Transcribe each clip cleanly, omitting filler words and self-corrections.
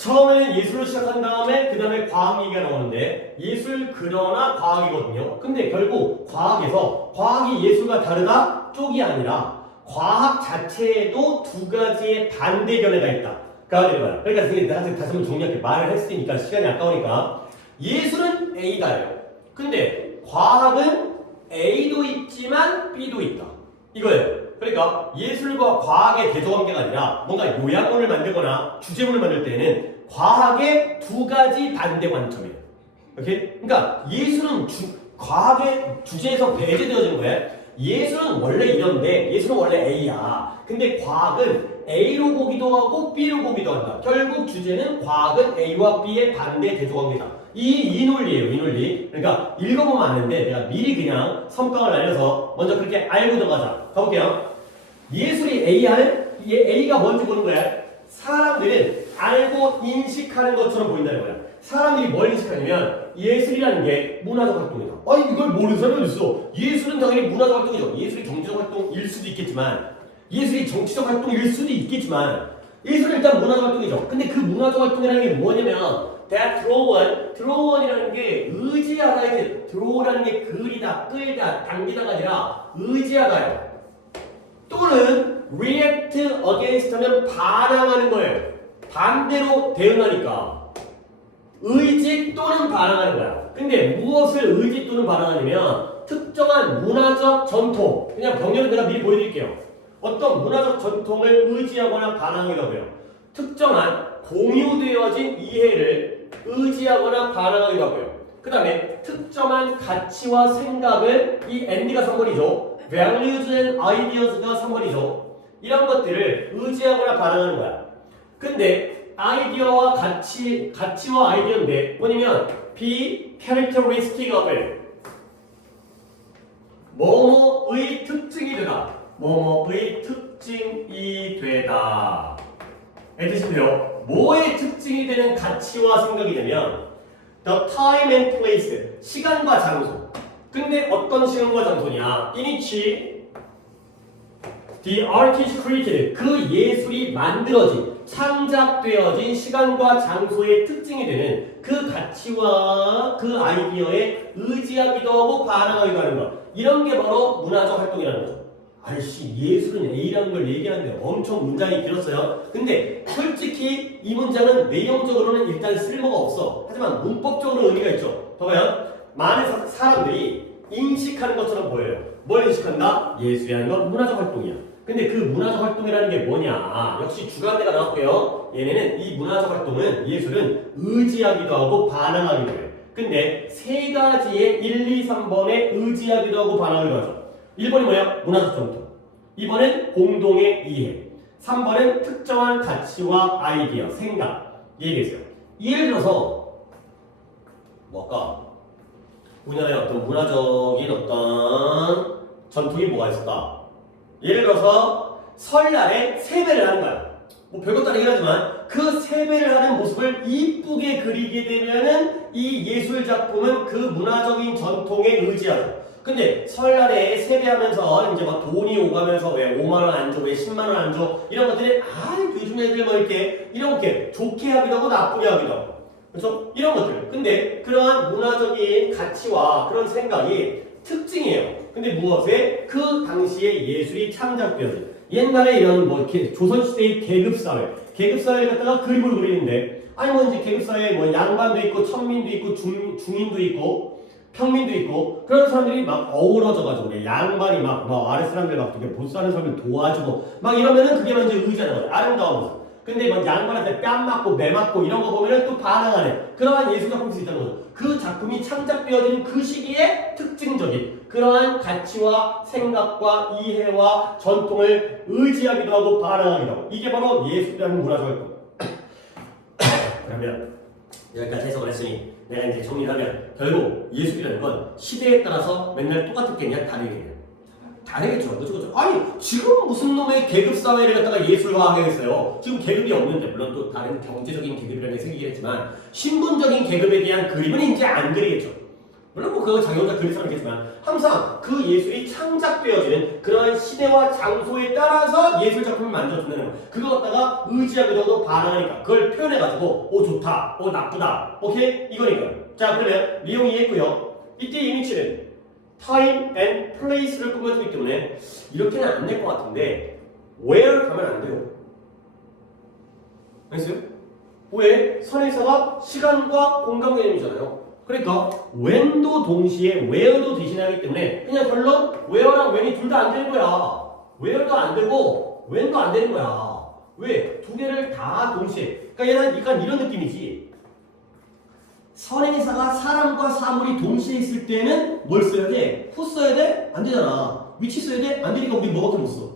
처음에는 예술로 시작한 다음에 그 다음에 과학 얘기가 나오는데 예술 그러나 과학이거든요. 근데 결국 과학에서 과학이 예술과 다르다 쪽이 아니라 과학 자체에도 두 가지의 반대 견해가 있다. 그러니까 선생님 다시 한번 정리할게. 말을 했으니까 시간이 아까우니까 예술은 A다예요. 근데 과학은 A도 있지만 B도 있다. 이거예요. 그러니까 예술과 과학의 대조관계가 아니라 뭔가 요약문을 만들거나 주제문을 만들 때는 과학의 두 가지 반대 관점이에요. 오케이? 그러니까 예술은 과학의 주제에서 배제되어진 거예요. 예술은 원래 이런데 예술은 원래 A야. 근데 과학은 A로 보기도 하고 B로 보기도 한다. 결국 주제는 과학은 A와 B의 반대 대조관계다. 이 논리예요, 이 논리. 그러니까 읽어보면 아는데 내가 미리 그냥 선빵을 날려서 먼저 그렇게 알고 들어가자. 가볼게요. 예술이 A가 뭔지 보는 거야. 사람들은 알고 인식하는 것처럼 보인다는 거야. 사람들이 뭘 인식하냐면 예술이라는 게 문화적 활동이다. 아니 이걸 모르는 사람이 어딨어. 예술은 당연히 문화적 활동이죠. 예술이 경제적 활동일 수도 있겠지만 예술이 정치적 활동일 수도 있겠지만 예술은 일단 문화적 활동이죠. 근데 그 문화적 활동이라는 게 뭐냐면 that draw이라는 게 의지하다. draw라는 게 그리다, 끌다, 당기다가 아니라 의지하다요. 또는 react against 하면 반항하는 거예요. 반대로 대응하니까 의지 또는 반항하는 거야. 근데 무엇을 의지 또는 반항하냐면 특정한 문화적 전통. 그냥 병렬은 내가 미리 보여드릴게요. 어떤 문화적 전통을 의지하거나 반항하기도 해요. 특정한 공유되어진 이해를 의지하거나 반항하기도 하고요. 그 다음에 특정한 가치와 생각을 이 ND가 선거리죠. values and ideas가 선거리죠. 이런 것들을 의지하거나 반항하는 거야. 근데 아이디어와 가치와 아이디어인데 뭐냐면 be characteristic of 뭐뭐의 특징이 되다. 뭐뭐의 특징이 되다. 뜻인데요. 뭐의 특징이 되는 가치와 생각이 되면 the time and place, 시간과 장소. 근데 어떤 시간과 장소냐? in which the artist created, 그 예술이 만들어진, 창작되어진 시간과 장소의 특징이 되는 그 가치와 그 아이디어에 의지하기도 하고 반항하기도 하는 것. 이런 게 바로 문화적 활동이라는 거죠. 아이씨, 예술은 A라는 걸 얘기하는데 엄청 문장이 길었어요. 근데 솔직히 이 문장은 내용적으로는 일단 쓸모가 없어. 하지만 문법적으로 의미가 있죠. 봐봐요. 많은 사람들이 인식하는 것처럼 보여요. 뭘 인식한다? 예술이라는 건 문화적 활동이야. 근데 그 문화적 활동이라는 게 뭐냐? 역시 주관대가 나왔고요. 얘네는 이 문화적 활동은 예술은 의지하기도 하고 반항하기도 해요. 근데 세 가지의 1, 2, 3번에 의지하기도 하고 반항하기도 하죠. 1번이 뭐야? 문화적 전통. 2번은 공동의 이해. 3번은 특정한 가치와 아이디어, 생각. 얘기했어요. 예를 들어서 뭐까? 우리나라에 어떤 문화적인 어떤 전통이 뭐가 있을까? 예를 들어서 설날에 세배를 하는 거야. 뭐 별것도 아니긴 하지만 그 세배를 하는 모습을 이쁘게 그리게 되면은 이 예술 작품은 그 문화적인 전통에 의지하죠. 근데 설날에 세배하면서 이제 막 돈이 오가면서 왜 5만 원 안 줘, 왜 10만 원 안 줘, 이런 것들이 요즘 애들 뭐 이렇게 좋게 하기도 하고 나쁘게 하기도 하고. 그렇죠? 이런 것들. 근데 그러한 문화적인 가치와 그런 생각이 특징이에요. 근데 무엇에? 그 당시에 예술이 창작되어진. 옛날에 이런 뭐 조선시대의 계급사회를 갖다가 그림으로 그리는데, 아니 뭐 이제 계급사회에 뭐 양반도 있고 천민도 있고 중인도 있고 평민도 있고 그런 사람들이 막 어우러져가지고 양반이 막 아래 사람들 막 보스 하는 사람들 도와주고 막 이러면은 그게 먼저 의자는 거예요. 아름다운 모습. 근데 막 양반한테 뺨 맞고 매 맞고 이런 거 보면은 또 반항하는 그러한 예술 작품이 있다는 거죠. 그 작품이 창작되어진 그 시기에 특징적인 그러한 가치와 생각과 이해와 전통을 의지하기도 하고 반항하기도 하고 이게 바로 예술이라는 문화적 활동. 그러면 여기까지 해석을 했으니 내가 이제 정리하면 결국 예술이라는 건 시대에 따라서 맨날 똑같겠냐? 다르겠냐? 다르겠죠. 그렇죠. 아니 지금 무슨 놈의 계급사회를 갖다가 예술화하겠어요. 지금 계급이 없는데 물론 또 다른 경제적인 계급이라는 게 생기겠지만 신분적인 계급에 대한 그림은 이제 안 그리겠죠. 물론 뭐 그거 자기 혼자 그릴 수는 있겠지만 항상 그 예술이 창작되어지는 그러한 시대와 장소에 따라서 예술 작품을 만들어준다는 거야. 그거 갖다가 의지하기도 반항하니까 그걸 표현해가지고 오 좋다, 오 나쁘다, 오케이? 이거니까. 자 그러면 내용 이해했고요. 이때 이미치는 time and place를 꾸며주기 때문에 이렇게는 안 될 것 같은데 where 가면 안 돼요. 알겠어요? 왜? 선행사가 시간과 공간 개념이잖아요. 그러니까 when도 동시에 where도 대신하기 때문에 그냥 결론 where랑 when이 둘 다 안 되는 거야. where도 안 되고 when도 안 되는 거야. 왜? 두 개를 다 동시에. 그러니까 얘는 약간 이런 느낌이지. 선행사가 사람과 사물이 동시에 있을 때는 뭘 써야 돼? who 써야 돼? 안 되잖아. which 써야 돼? 안 되니까 우리 뭐밖에 못 써?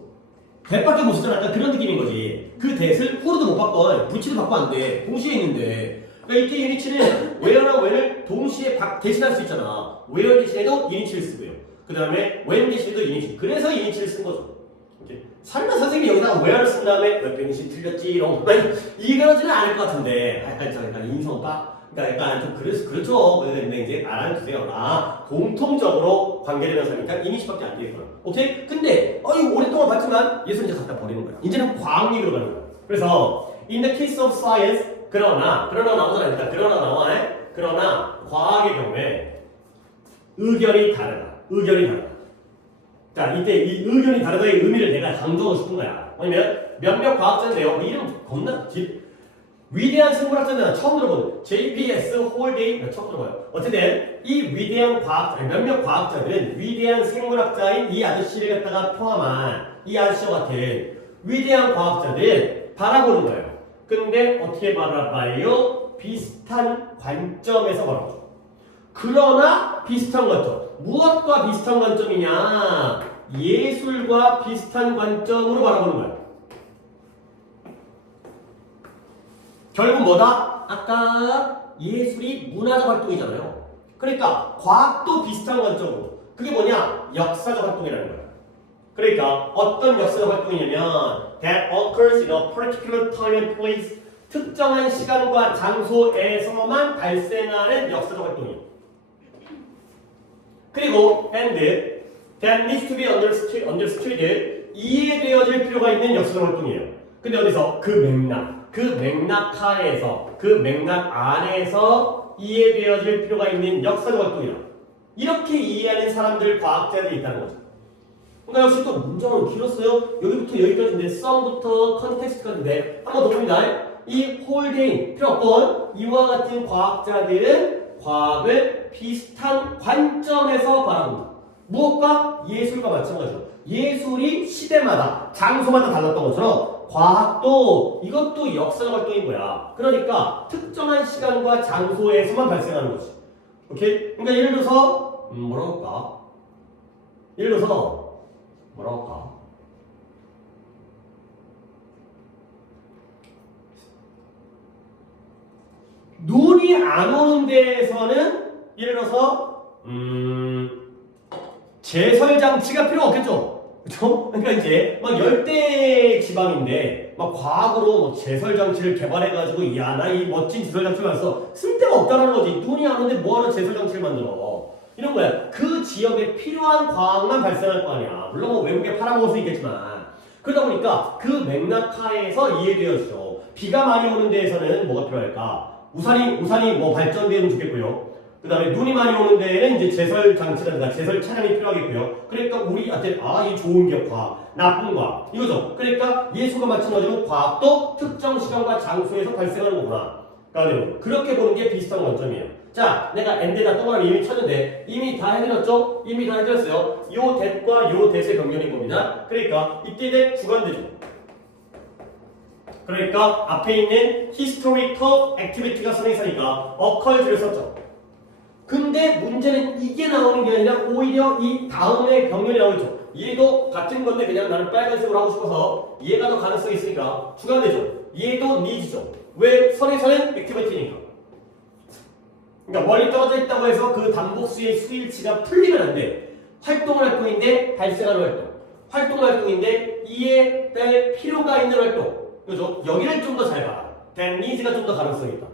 that밖에 못 쓰잖아. 약간 그런 느낌인 거지. 그 that을 who로도 못 바꿔. which도 바꿔 안 돼. 동시에 있는데. 그러니까 이때 유니치는 where랑 when을 동시에 대신할 수 있잖아. where 대신에도 유니치를 쓰고요. 그 다음에 when 대신에도 유니치. 그래서 유니치를 쓴 거죠. 이렇게. 설마 선생님이 여기다가 where를 쓴 다음에 몇 병신 틀렸지 이런 거 이러지는 않을 것 같은데 약간 인성파? 그러니까 약간 좀 그렇죠. 근데 이제 알아주세요. 아 공통적으로 관계되면서니까 이니치밖에 안 되겠구나. 오케이? 근데 이거 오랫동안 봤지만 예술 이제 갖다 버리는 거야. 이제는 과학력으로 가는 거야. 그래서 in the case of science 그러나 나오잖아. 일단 그러나 나와네. 그러나 과학의 경우에 의견이 다르다. 자 이때 이 의견이 다르다의 의미를 내가 강조하고 싶은 거야. 왜냐면 몇몇 과학자인데요. 이름 겁나 위대한 생물학자는 처음 들어보는 JPS 홀데이 처음 들어봐요. 어쨌든 이 위대한 몇몇 과학자들은 위대한 생물학자인 이 아저씨를 갖다가 포함한 이 아저씨와 같은 위대한 과학자들은 바라보는 거예요. 근데 어떻게 바라봐요? 비슷한 관점에서 바라보죠. 그러나 비슷한 관점. 무엇과 비슷한 관점이냐? 예술과 비슷한 관점으로 바라보는 거야. 결국 뭐다? 아까 예술이 문화적 활동이잖아요. 그러니까 과학도 비슷한 관점으로. 그게 뭐냐? 역사적 활동이라는 거야. 그러니까 어떤 역사적 활동이냐면 that occurs in a particular time and place 특정한 시간과 장소에서만 발생하는 역사적 활동이에요. 그리고 and that needs to be understood 이해되어질 필요가 있는 역사적 활동이에요. 근데 어디서? 그 맥락 하에서 그 맥락 안에서 이해되어질 필요가 있는 역사적 활동이다. 이렇게 이해하는 사람들 과학자들이 있다는 거죠. 그러니까 역시 또 문장은 길었어요. 여기부터 여기까지인데 썸부터 컨텍스트까지인데 한 번 더 봅니다. 이 홀데인 필요 없건 이와 같은 과학자들은 과학을 비슷한 관점에서 바라본다. 무엇과? 예술과 마찬가지로 예술이 시대마다 장소마다 달랐던 것처럼 과학도 이것도 역사적 활동인 거야. 그러니까 특정한 시간과 장소에서만 발생하는 거지. 오케이? 그러니까 예를 들어서 뭐라고 할까? 눈이 안 오는 데에서는 예를 들어서 제설 장치가 필요 없겠죠. 그렇죠? 그러니까 이제 막 열대 지방인데 막 과학으로 뭐 제설 장치를 개발해가지고 야 나 이 멋진 제설 장치를 만들어서 쓸데가 없다는 거지. 눈이 안 오는데 뭐하러 제설 장치를 만들어? 이런 거야. 그 지역에 필요한 과학만 발생할 거 아니야. 물론 뭐 외국에 팔아먹을 수 있겠지만 그러다 보니까 그 맥락하에서 이해되어지죠. 비가 많이 오는 데에서는 뭐가 필요할까? 우산이 뭐 발전되면 좋겠고요. 그 다음에 눈이 많이 오는 데에는 이제 제설 장치라든가 제설 차량이 필요하겠고요. 그러니까 우리한테 이 좋은 과학, 나쁜 과학 이거죠. 그러니까 예술과 마찬가지로 과학도 특정 시간과 장소에서 발생하는 거구나. 그러니까 그렇게 보는 게 비슷한 관점이에요. 자, 내가 엔데다 동그라미 이미 쳤는데 이미 다 해드렸죠? 이미 다 해드렸어요. 요 that과 요 that의 병렬인 겁니다. 그러니까 이때 that 주관되죠. 그러니까 앞에 있는 historical activity가 선행사니까 occurs를 썼죠. 근데 문제는 이게 나오는 게 아니라 오히려 이 다음에 병렬이 나오죠. 얘도 같은 건데 그냥 나는 빨간색으로 하고 싶어서 얘가 더 가능성이 있으니까 주관되죠. 얘도 needs죠. 왜? 선행사는 activity니까. 그러니까 멀리 떨어져 있다고 해서 그 단복수의 수일치가 풀리면 안 돼. 활동인데 발생하는 활동인데 이해될 필요가 있는 활동. 그죠? 여기를 좀 더 잘 봐라. that needs가 좀 더 가능성이 있다.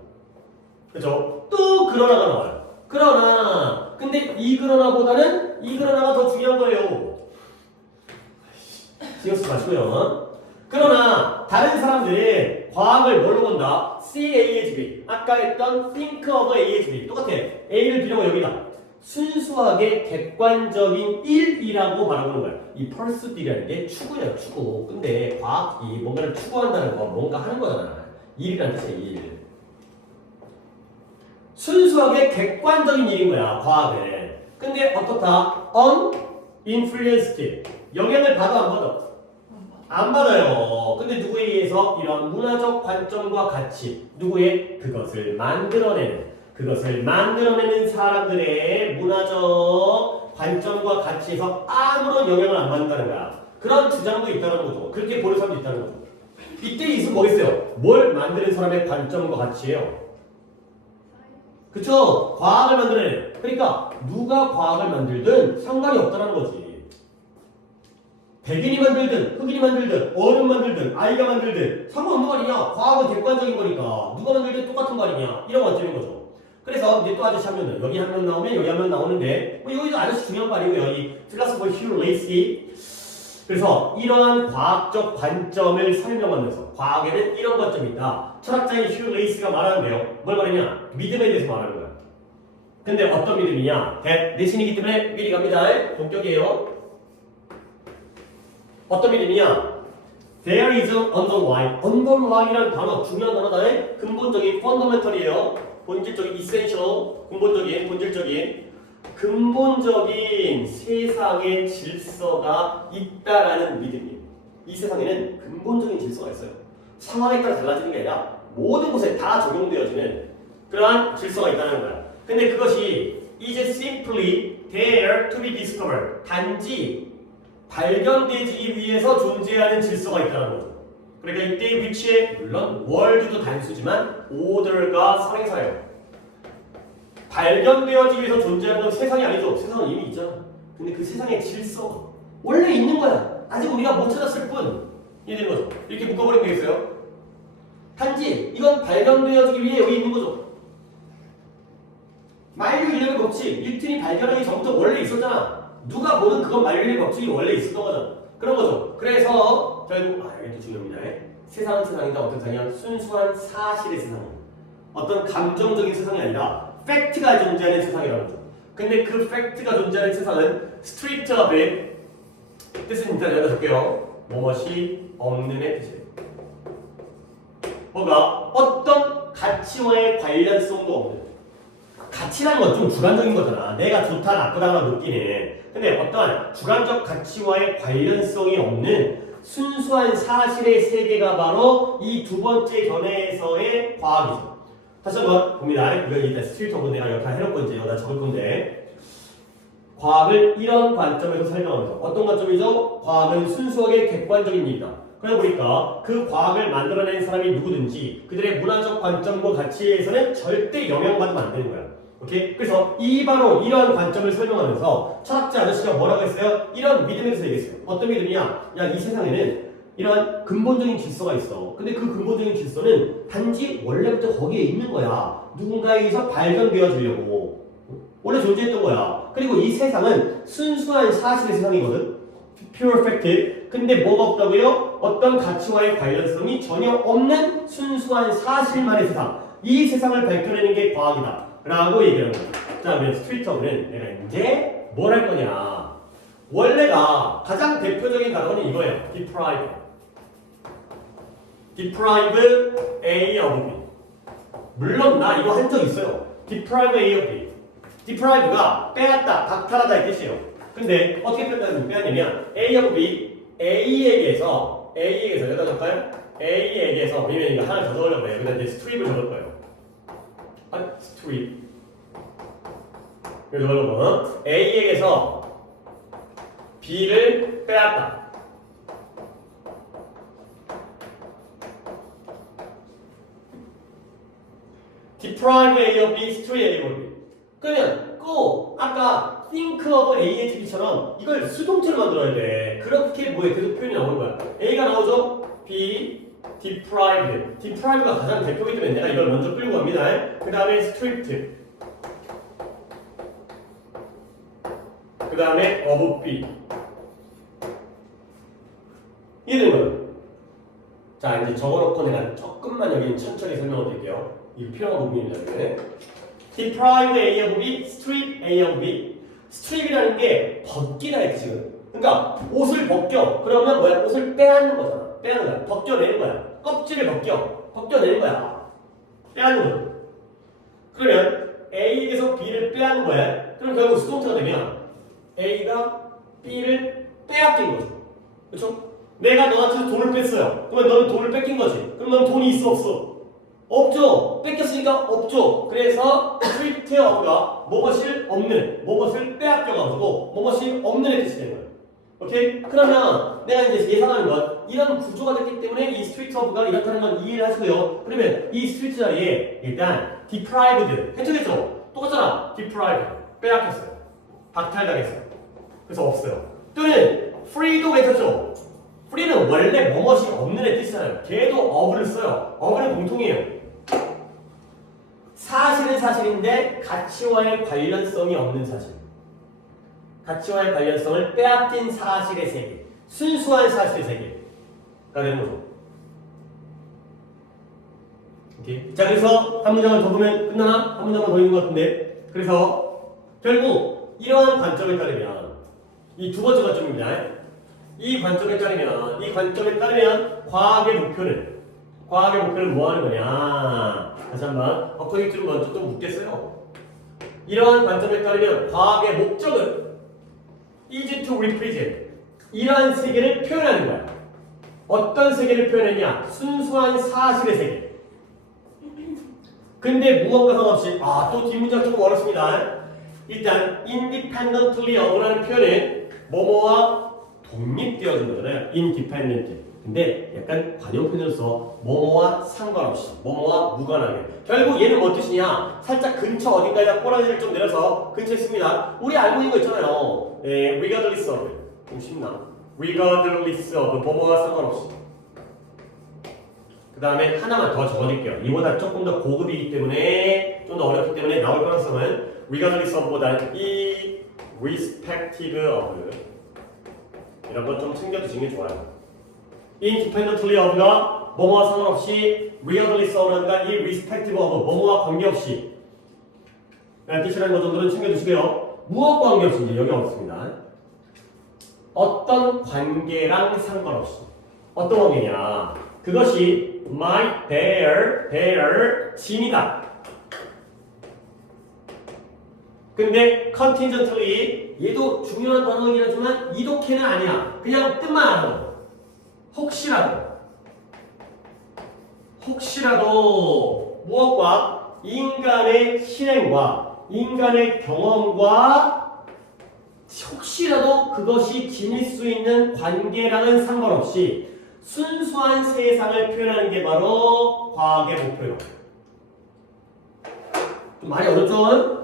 그죠? 또 그러나가 나와요. 그러나 근데 이 그러나보다는 이 그러나가 더 중요한 거예요. 신경 쓰지 마시고요. 그러나 다른 사람들은 과학을 뭘로 본다? CAHB. 아까 했던 think of AHB. 똑같아. A를 비교하고 여기다. 순수하게 객관적인 1이라고 바라보는 거야. 이 pursuit이라는 게 추구예요, 추구. 근데 과학이 뭔가를 추구한다는 거, 뭔가 하는 거잖아. 1이라는 뜻이야, 1. 순수하게 객관적인 일인 거야, 과학은. 근데 어떻다? uninfluenced. 영향을 받아, 안 받아? 안 받아요. 근데 누구에 의해서 이런 문화적 관점과 가치, 누구의 그것을 만들어내는 사람들의 문화적 관점과 가치에서 아무런 영향을 안 받는다는 거야. 그런 주장도 있다는 거죠. 그렇게 보는 사람도 있다는 거죠. 이때 있으면 뭐겠어요? 뭘 만드는 사람의 관점과 가치예요? 그쵸? 과학을 만드는. 그러니까 누가 과학을 만들든 상관이 없다는 거지. 백인이 만들든 흑인이 만들든 어른 만들든 아이가 만들든 상관없는 거 아니냐. 과학은 객관적인 거니까 누가 만들든 똑같은 거 아니냐. 이런 관점인 거죠. 그래서 이제 또 아저씨 한 명, 여기 한 명 나오면 여기 한 명 나오는데 뭐 여기도 아저씨 중요한 거 아니고요. 이 필라소퍼 휴 레이시. 그래서 이러한 과학적 관점을 설명하면서 과학에는 이런 관점이 있다. 철학자인 휴 레이스가 말하는데요. 뭘 말하냐? 믿음에 대해서 말하는 거야. 근데 어떤 믿음이냐? 대신이기 때문에 미리 갑니다. 본격이에요. 어떤 믿음이냐? There is an underlying. underlying이라는 단어, 중요한 단어다. 근본적인 fundamental이에요. 본질적인 essential, 근본적인 세상의 질서가 있다라는 믿음이에요. 이 세상에는 근본적인 질서가 있어요. 상황에 따라 달라지는 게 아니라 모든 곳에 다 적용되어지는 그러한 질서가 있다는 거야. 근데 그것이 is simply there to be discovered. 단지 발견되기 위해서 존재하는 질서가 있다는 거죠. 그러니까 이때 위치에 물론 월드도 단수지만 order가 선행사예요. 발견되어지기 위해서 존재하는 건 세상이 아니죠. 세상은 이미 있잖아. 근데 그 세상의 질서가 원래 있는 거야. 아직 우리가 못 찾았을 뿐. 이 되는 거죠. 이렇게 묶어버리면 되겠어요? 단지 이건 발견되어지기 위해 여기 있는 거죠. 만류 인력의 법칙, 뉴턴이 발견하기 전부터 원래 있었잖아. 누가 보든 그건 만류의 법칙이 원래 있었던 거잖아. 그런 거죠. 그래서 결국 이게 중요합니다. 세상은 세상이다. 어떤 세상이야? 순수한 사실의 세상이야. 어떤 감정적인 세상이 아니라 팩트가 존재하는 세상이라는 거죠. 근데 그 팩트가 존재하는 세상은 스트리트 업의 뜻은 일단 여기다 줄게요. 무엇이 없는의 뜻이에요. 뭐가 어떤 가치와의 관련성도 없는. 가치라는 건 좀 주관적인 거잖아. 내가 좋다 나쁘다가 느끼네. 근데 어떤 주관적 가치와의 관련성이 없는 순수한 사실의 세계가 바로 이 두 번째 견해에서의 과학이죠. 다시 한번 봅니다. 이건 일단 스틸터고 내가 여기다 해놓고 이제 여기다 적을 건데 과학을 이런 관점에서 설명하면서 어떤 관점이죠? 과학은 순수하게 객관적인 일이다. 그러다 보니까 그 과학을 만들어낸 사람이 누구든지 그들의 문화적 관점과 가치에서는 절대 영향받으면 안 되는 거야. 오케이? 그래서 바로 이러한 관점을 설명하면서 철학자 아저씨가 뭐라고 했어요? 이런 믿음에 대해서 얘기했어요. 어떤 믿음이냐? 야, 이 세상에는 이러한 근본적인 질서가 있어. 근데 그 근본적인 질서는 단지 원래부터 거기에 있는 거야. 누군가에 의해서 발견되어지려고. 원래 존재했던 거야. 그리고 이 세상은 순수한 사실의 세상이거든. pure fact. 근데 뭐가 없다고요? 어떤 가치와의 관련성이 전혀 없는 순수한 사실만의 세상. 이 세상을 밝혀내는 게 과학이다. 라고 얘기하는 거야. 자, 그러면 스트리트업은 내가 이제 뭘 할 거냐. 원래가 가장 대표적인 단어는 이거예요. deprive A of B. 물론 나 이거 한 적 있어요. deprive A of B. deprive가 빼앗다, 박탈하다 이 뜻이에요. 근데 어떻게 빼앗냐면 A of B, A에게서 여기다 적을까요? A에게서 왜냐면 이거 하나 더 적으려고 해요. 여기다 이제 스트립을 적을 거예요. 스트립. 여기 적으려고 A에게서 B를 빼앗다. deprive A of B, steal A of B. 그러면 꼭 아까 think of A, H, B처럼 이걸 수동태로 만들어야 돼. 그렇게 뭐에 계속 표현이 나오는 거야. A가 나오죠? B, deprived. deprived가 가장 대표이기 때문에 내가 이걸 먼저 끌고 갑니다. 그 다음에 stripped. 그 다음에 of B. 이름은 자 이제 적어놓고 내가 조금만 여기 천천히 설명을 드릴게요. 이 필요한 부분입니다. deprive A of B, strip A of B. strip이라는 게 벗기다 했지 지금. 그러니까 옷을 벗겨. 그러면 뭐야? 옷을 빼앗는 거잖아. 빼앗는 거야. 벗겨내는 거야. 껍질을 벗겨내는 거야. 빼앗는 거야. 그러면 A에서 B를 빼앗는 거야. 그럼 결국 수동태가 되면 A가 B를 빼앗긴 거죠. 그렇죠? 내가 너한테 돈을 뺐어요. 그러면 너는 돈을 뺏긴 거지. 그럼 너는 돈이 있어 없어? 없죠. 뺏겼으니까 없죠. 그래서 stripped of가 뭐것이 없는, 뭐것을 빼앗겨가지고 뭐것이 없는 의 뜻이 되는 거예요. 오케이? 그러면 내가 이제 예상하는 건 이런 구조가 됐기 때문에 이 stripped of가 이렇다는 건 이해를 하시고요. 그러면 이 stripped 자리에 일단 deprived 괜찮겠죠? 똑같잖아. deprived 빼앗겼어요. 박탈당했어요. 그래서 없어요. 또는 free도 괜찮죠? free는 원래 뭐뭇이 없는 의 뜻이잖아요. 걔도 of를 써요. of는 공통이에요. 사실은 사실인데 가치와의 관련성이 없는 사실. 가치와의 관련성을 빼앗긴 사실의 세계. 순수한 사실의 세계가 되는 거죠. 오케이. 자, 그래서 한 문장을 더 보면 끝나나? 한 문장만 더 있는 것 같은데. 그래서 결국 이러한 관점에 따르면 이 두 번째 관점입니다. 이 관점에 따르면 과학의 목표는 뭐 하는 거냐? 다시 한번 엎어질 줄은 먼저 좀 묻겠어요. 이러한 관점에 따르면 과학의 목적은 is to represent 이러한 세계를 표현하는 거야. 어떤 세계를 표현했냐? 순수한 사실의 세계. 근데 무엇과 상관없이 또 뒷문장 조금 어렵습니다. 일단 independently of라는 표현은 뭐뭐와 독립되어진 거잖아요. independent. 근데 약간 관용표현으로서 뭐뭐와 상관없이, 뭐뭐와 무관하게. 결국 얘는 뭐 뜻이냐? 살짝 근처 어딘가에다 꼬라지를 좀 내려서 근처에 있습니다. 우리 알고 있는 거 있잖아요. regardless of. 좀 쉽나? regardless of. 뭐뭐와 상관없이. 그 다음에 하나만 더 적어드릴게요. 이보다 조금 더 고급이기 때문에, 좀 더 어렵기 때문에 나올 가능성은 regardless of보다 irrespective of. 이런 거 좀 챙겨두시는 게 좋아요. independently of가 뭐뭐와 상관없이, regardless of라든가 irrespective of 뭐뭐와 관계없이 라는 뜻이라는 것 정도는 챙겨두시고요. 무엇과 관계없이 여기 없습니다. 어떤 관계랑 상관없이. 어떤 관계냐? 그것이 might bear 진이다. 근데 contingently 얘도 중요한 단어이긴 하지만 이독해는 아니야. 그냥 뜻만 알아. 혹시라도 무엇과 인간의 실행과 인간의 경험과 혹시라도 그것이 지닐 수 있는 관계랑은 상관없이 순수한 세상을 표현하는 게 바로 과학의 목표예요. 좀 많이 어렵죠?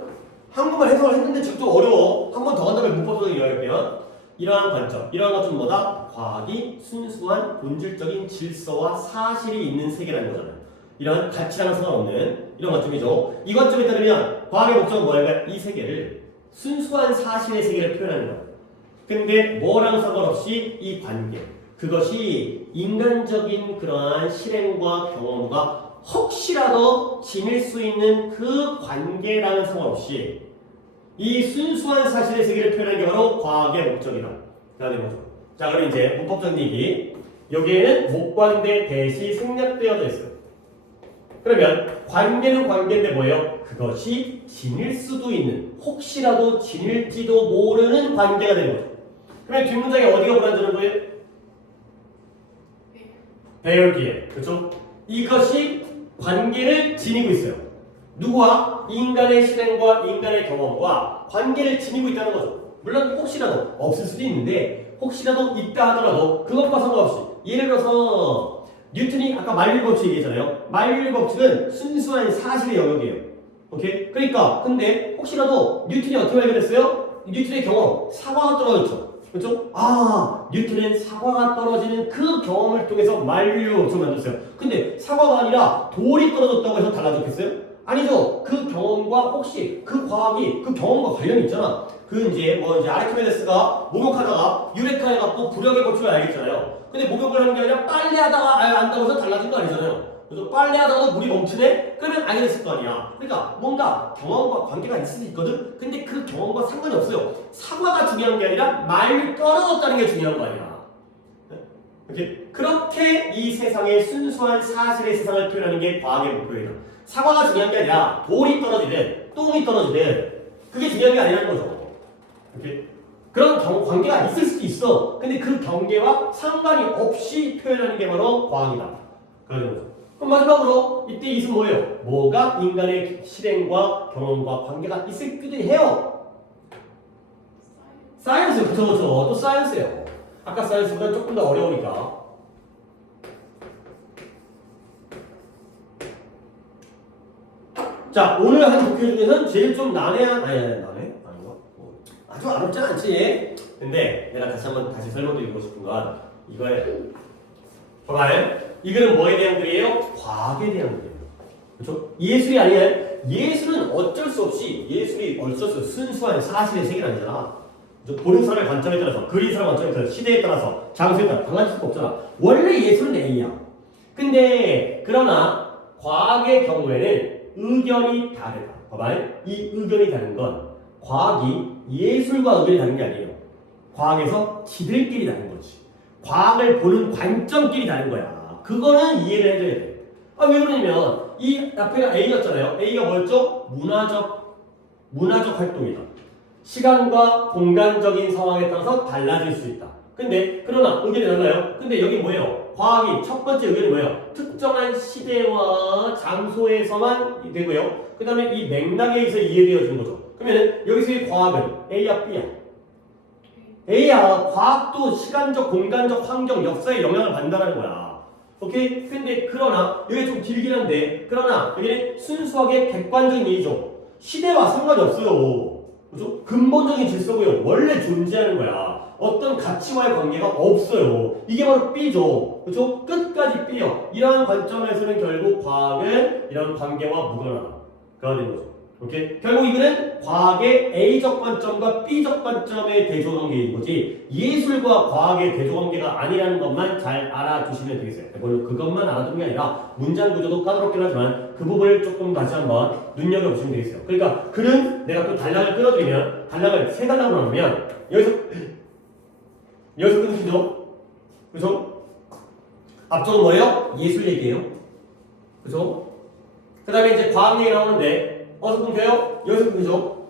한국말 해석을 했는데 지금 어려워. 한 번 더 한 다음에 문법적으로 이야기할게요. 이러한 관점, 이러한 것은 뭐다? 과학이 순수한 본질적인 질서와 사실이 있는 세계라는 거잖아요. 이런 가치랑은 상관없는 이런 관점이죠. 이 관점에 따르면 과학의 목적은 뭐예요? 이 세계를 순수한 사실의 세계를 표현하는 거예요. 근데 뭐랑 상관없이 이 관계, 그것이 인간적인 그러한 실행과 경험과 혹시라도 지닐 수 있는 그 관계랑은 상관없이 이 순수한 사실의 세계를 표현하는 게 바로 과학의 목적이다. 라는 거죠. 자, 그럼 이제 문법적인 얘기. 여기에는 목관대 대시 생략되어져 있어요. 그러면 관계는 관계인데 뭐예요? 그것이 지닐 수도 있는, 혹시라도 지닐지도 모르는 관계가 되는 거죠. 그러면 뒷문장에 어디가 불안전한 거예요? bear 뒤에. 그렇죠? 이것이 관계를 지니고 있어요. 누구와? 인간의 실행과 인간의 경험과 관계를 지니고 있다는 거죠. 물론 혹시라도 없을 수도 있는데 혹시라도 있다 하더라도 그것과 상관없이 예를 들어서 뉴턴이 아까 만유의 법칙 얘기했잖아요. 만유의 법칙은 순수한 사실의 영역이에요. 오케이? 그러니까 근데 혹시라도 뉴턴이 어떻게 발견했어요? 뉴턴의 경험, 사과가 떨어졌죠. 그렇죠? 뉴턴은 사과가 떨어지는 그 경험을 통해서 만유의 법칙을 만들었어요. 근데 사과가 아니라 돌이 떨어졌다고 해서 달라졌겠어요? 아니죠. 그 경험과 혹시 그 과학이 그 경험과 관련이 있잖아. 그 이제 뭐 이제 아르키메데스가 목욕하다가 유레카해갖고 부력의 법칙을 알겠잖아요. 근데 목욕을 하는 게 아니라 빨래하다가 안다고 해서 달라진 거 아니잖아요. 그래서 빨래하다가 물이 멈추네? 그러면 알게 됐을 거 아니야. 그러니까 뭔가 경험과 관계가 있을 수 있거든? 근데 그 경험과 상관이 없어요. 사과가 중요한 게 아니라 말이 떨어졌다는 게 중요한 거 아니야. 이렇게 그렇게 이 세상의 순수한 사실의 세상을 표현하는 게 과학의 목표이다. 사과가 중요한 게 아니라 돌이 떨어지든 똥이 떨어지든 그게 중요한 게 아니라는 거죠. 이렇게 그런 관계가 있을 수도 있어. 근데 그 경계와 상관이 없이 표현하는 게 바로 과학이다. 그런 거죠. 그럼 마지막으로 이때 이것은 뭐예요? 뭐가 인간의 실행과 경험과 관계가 있기도 해요. 사이언스. 그쵸. 또 사이언스예요. 아까 사이언스보다 조금 더 어려우니까. 자, 오늘 한 목표 중에서는 제일 좀 난해한, 난해? 아닌가? 아주 어렵진 않지. 근데 내가 다시 설명드리고 싶은 건 이거예요. 봐봐요. 이거는 뭐에 대한 글이에요? 과학에 대한 글이에요. 그렇죠? 예술이 아니에요. 예술은 어쩔 수 없이 순수한 사실의 세계는 아니잖아. 보는 사람의 관점에 따라서, 그린 사람의 관점에 따라서, 시대에 따라서, 장소에 따라서 달라질 수가 없잖아. 원래 예술은 A야. 근데 그러나 과학의 경우에는 의견이 다르다. 봐봐요. 이 의견이 다른 건 과학이 예술과 의견이 다른 게 아니에요. 과학에서 지들끼리 다른 거지. 과학을 보는 관점끼리 다른 거야. 그거는 이해를 해줘야 돼. 왜 그러냐면 이 앞에가 A였잖아요. A가 뭐였죠? 문화적 활동이다. 시간과 공간적인 상황에 따라서 달라질 수 있다. 근데 그러나 의견이 달라요. 근데 여기 뭐예요? 과학이 첫 번째 의견이 뭐예요? 특정한 시대와 장소에서만 되고요. 그 다음에 이 맥락에 의해서 이해되어지는 거죠. 그러면 여기서의 과학은 A야 B야? A야. 과학도 시간적, 공간적, 환경, 역사에 영향을 받는다는 거야. 오케이? 근데 그러나 여기 좀 길긴 한데 그러나 여기는 순수하게 객관적인 얘기죠. 시대와 상관이 없어요. 그죠? 근본적인 질서고요. 원래 존재하는 거야. 어떤 가치와의 관계가 없어요. 이게 바로 B죠. 그죠? 끝까지 B요. 이러한 관점에서는 결국 과학은 이런 관계와 무관하다. 그런 거죠. 오케이? 결국 이거는 과학의 A적 관점과 B적 관점의 대조관계인 거지 예술과 과학의 대조관계가 아니라는 것만 잘 알아두시면 되겠어요. 그것만 알아두는 게 아니라 문장 구조도 까다롭긴 하지만 그 부분을 조금 다시 한번 눈여겨보시면 되겠어요. 그러니까 글은 내가 또 단락을 끌어들이면 단락을 세 단락으로 나누면 여기서 끊으시죠? 그죠? 앞쪽은 뭐예요? 예술 얘기예요. 그죠? 그 다음에 이제 과학 얘기 나오는데 어디서 끊겨요? 여기서 끊기죠?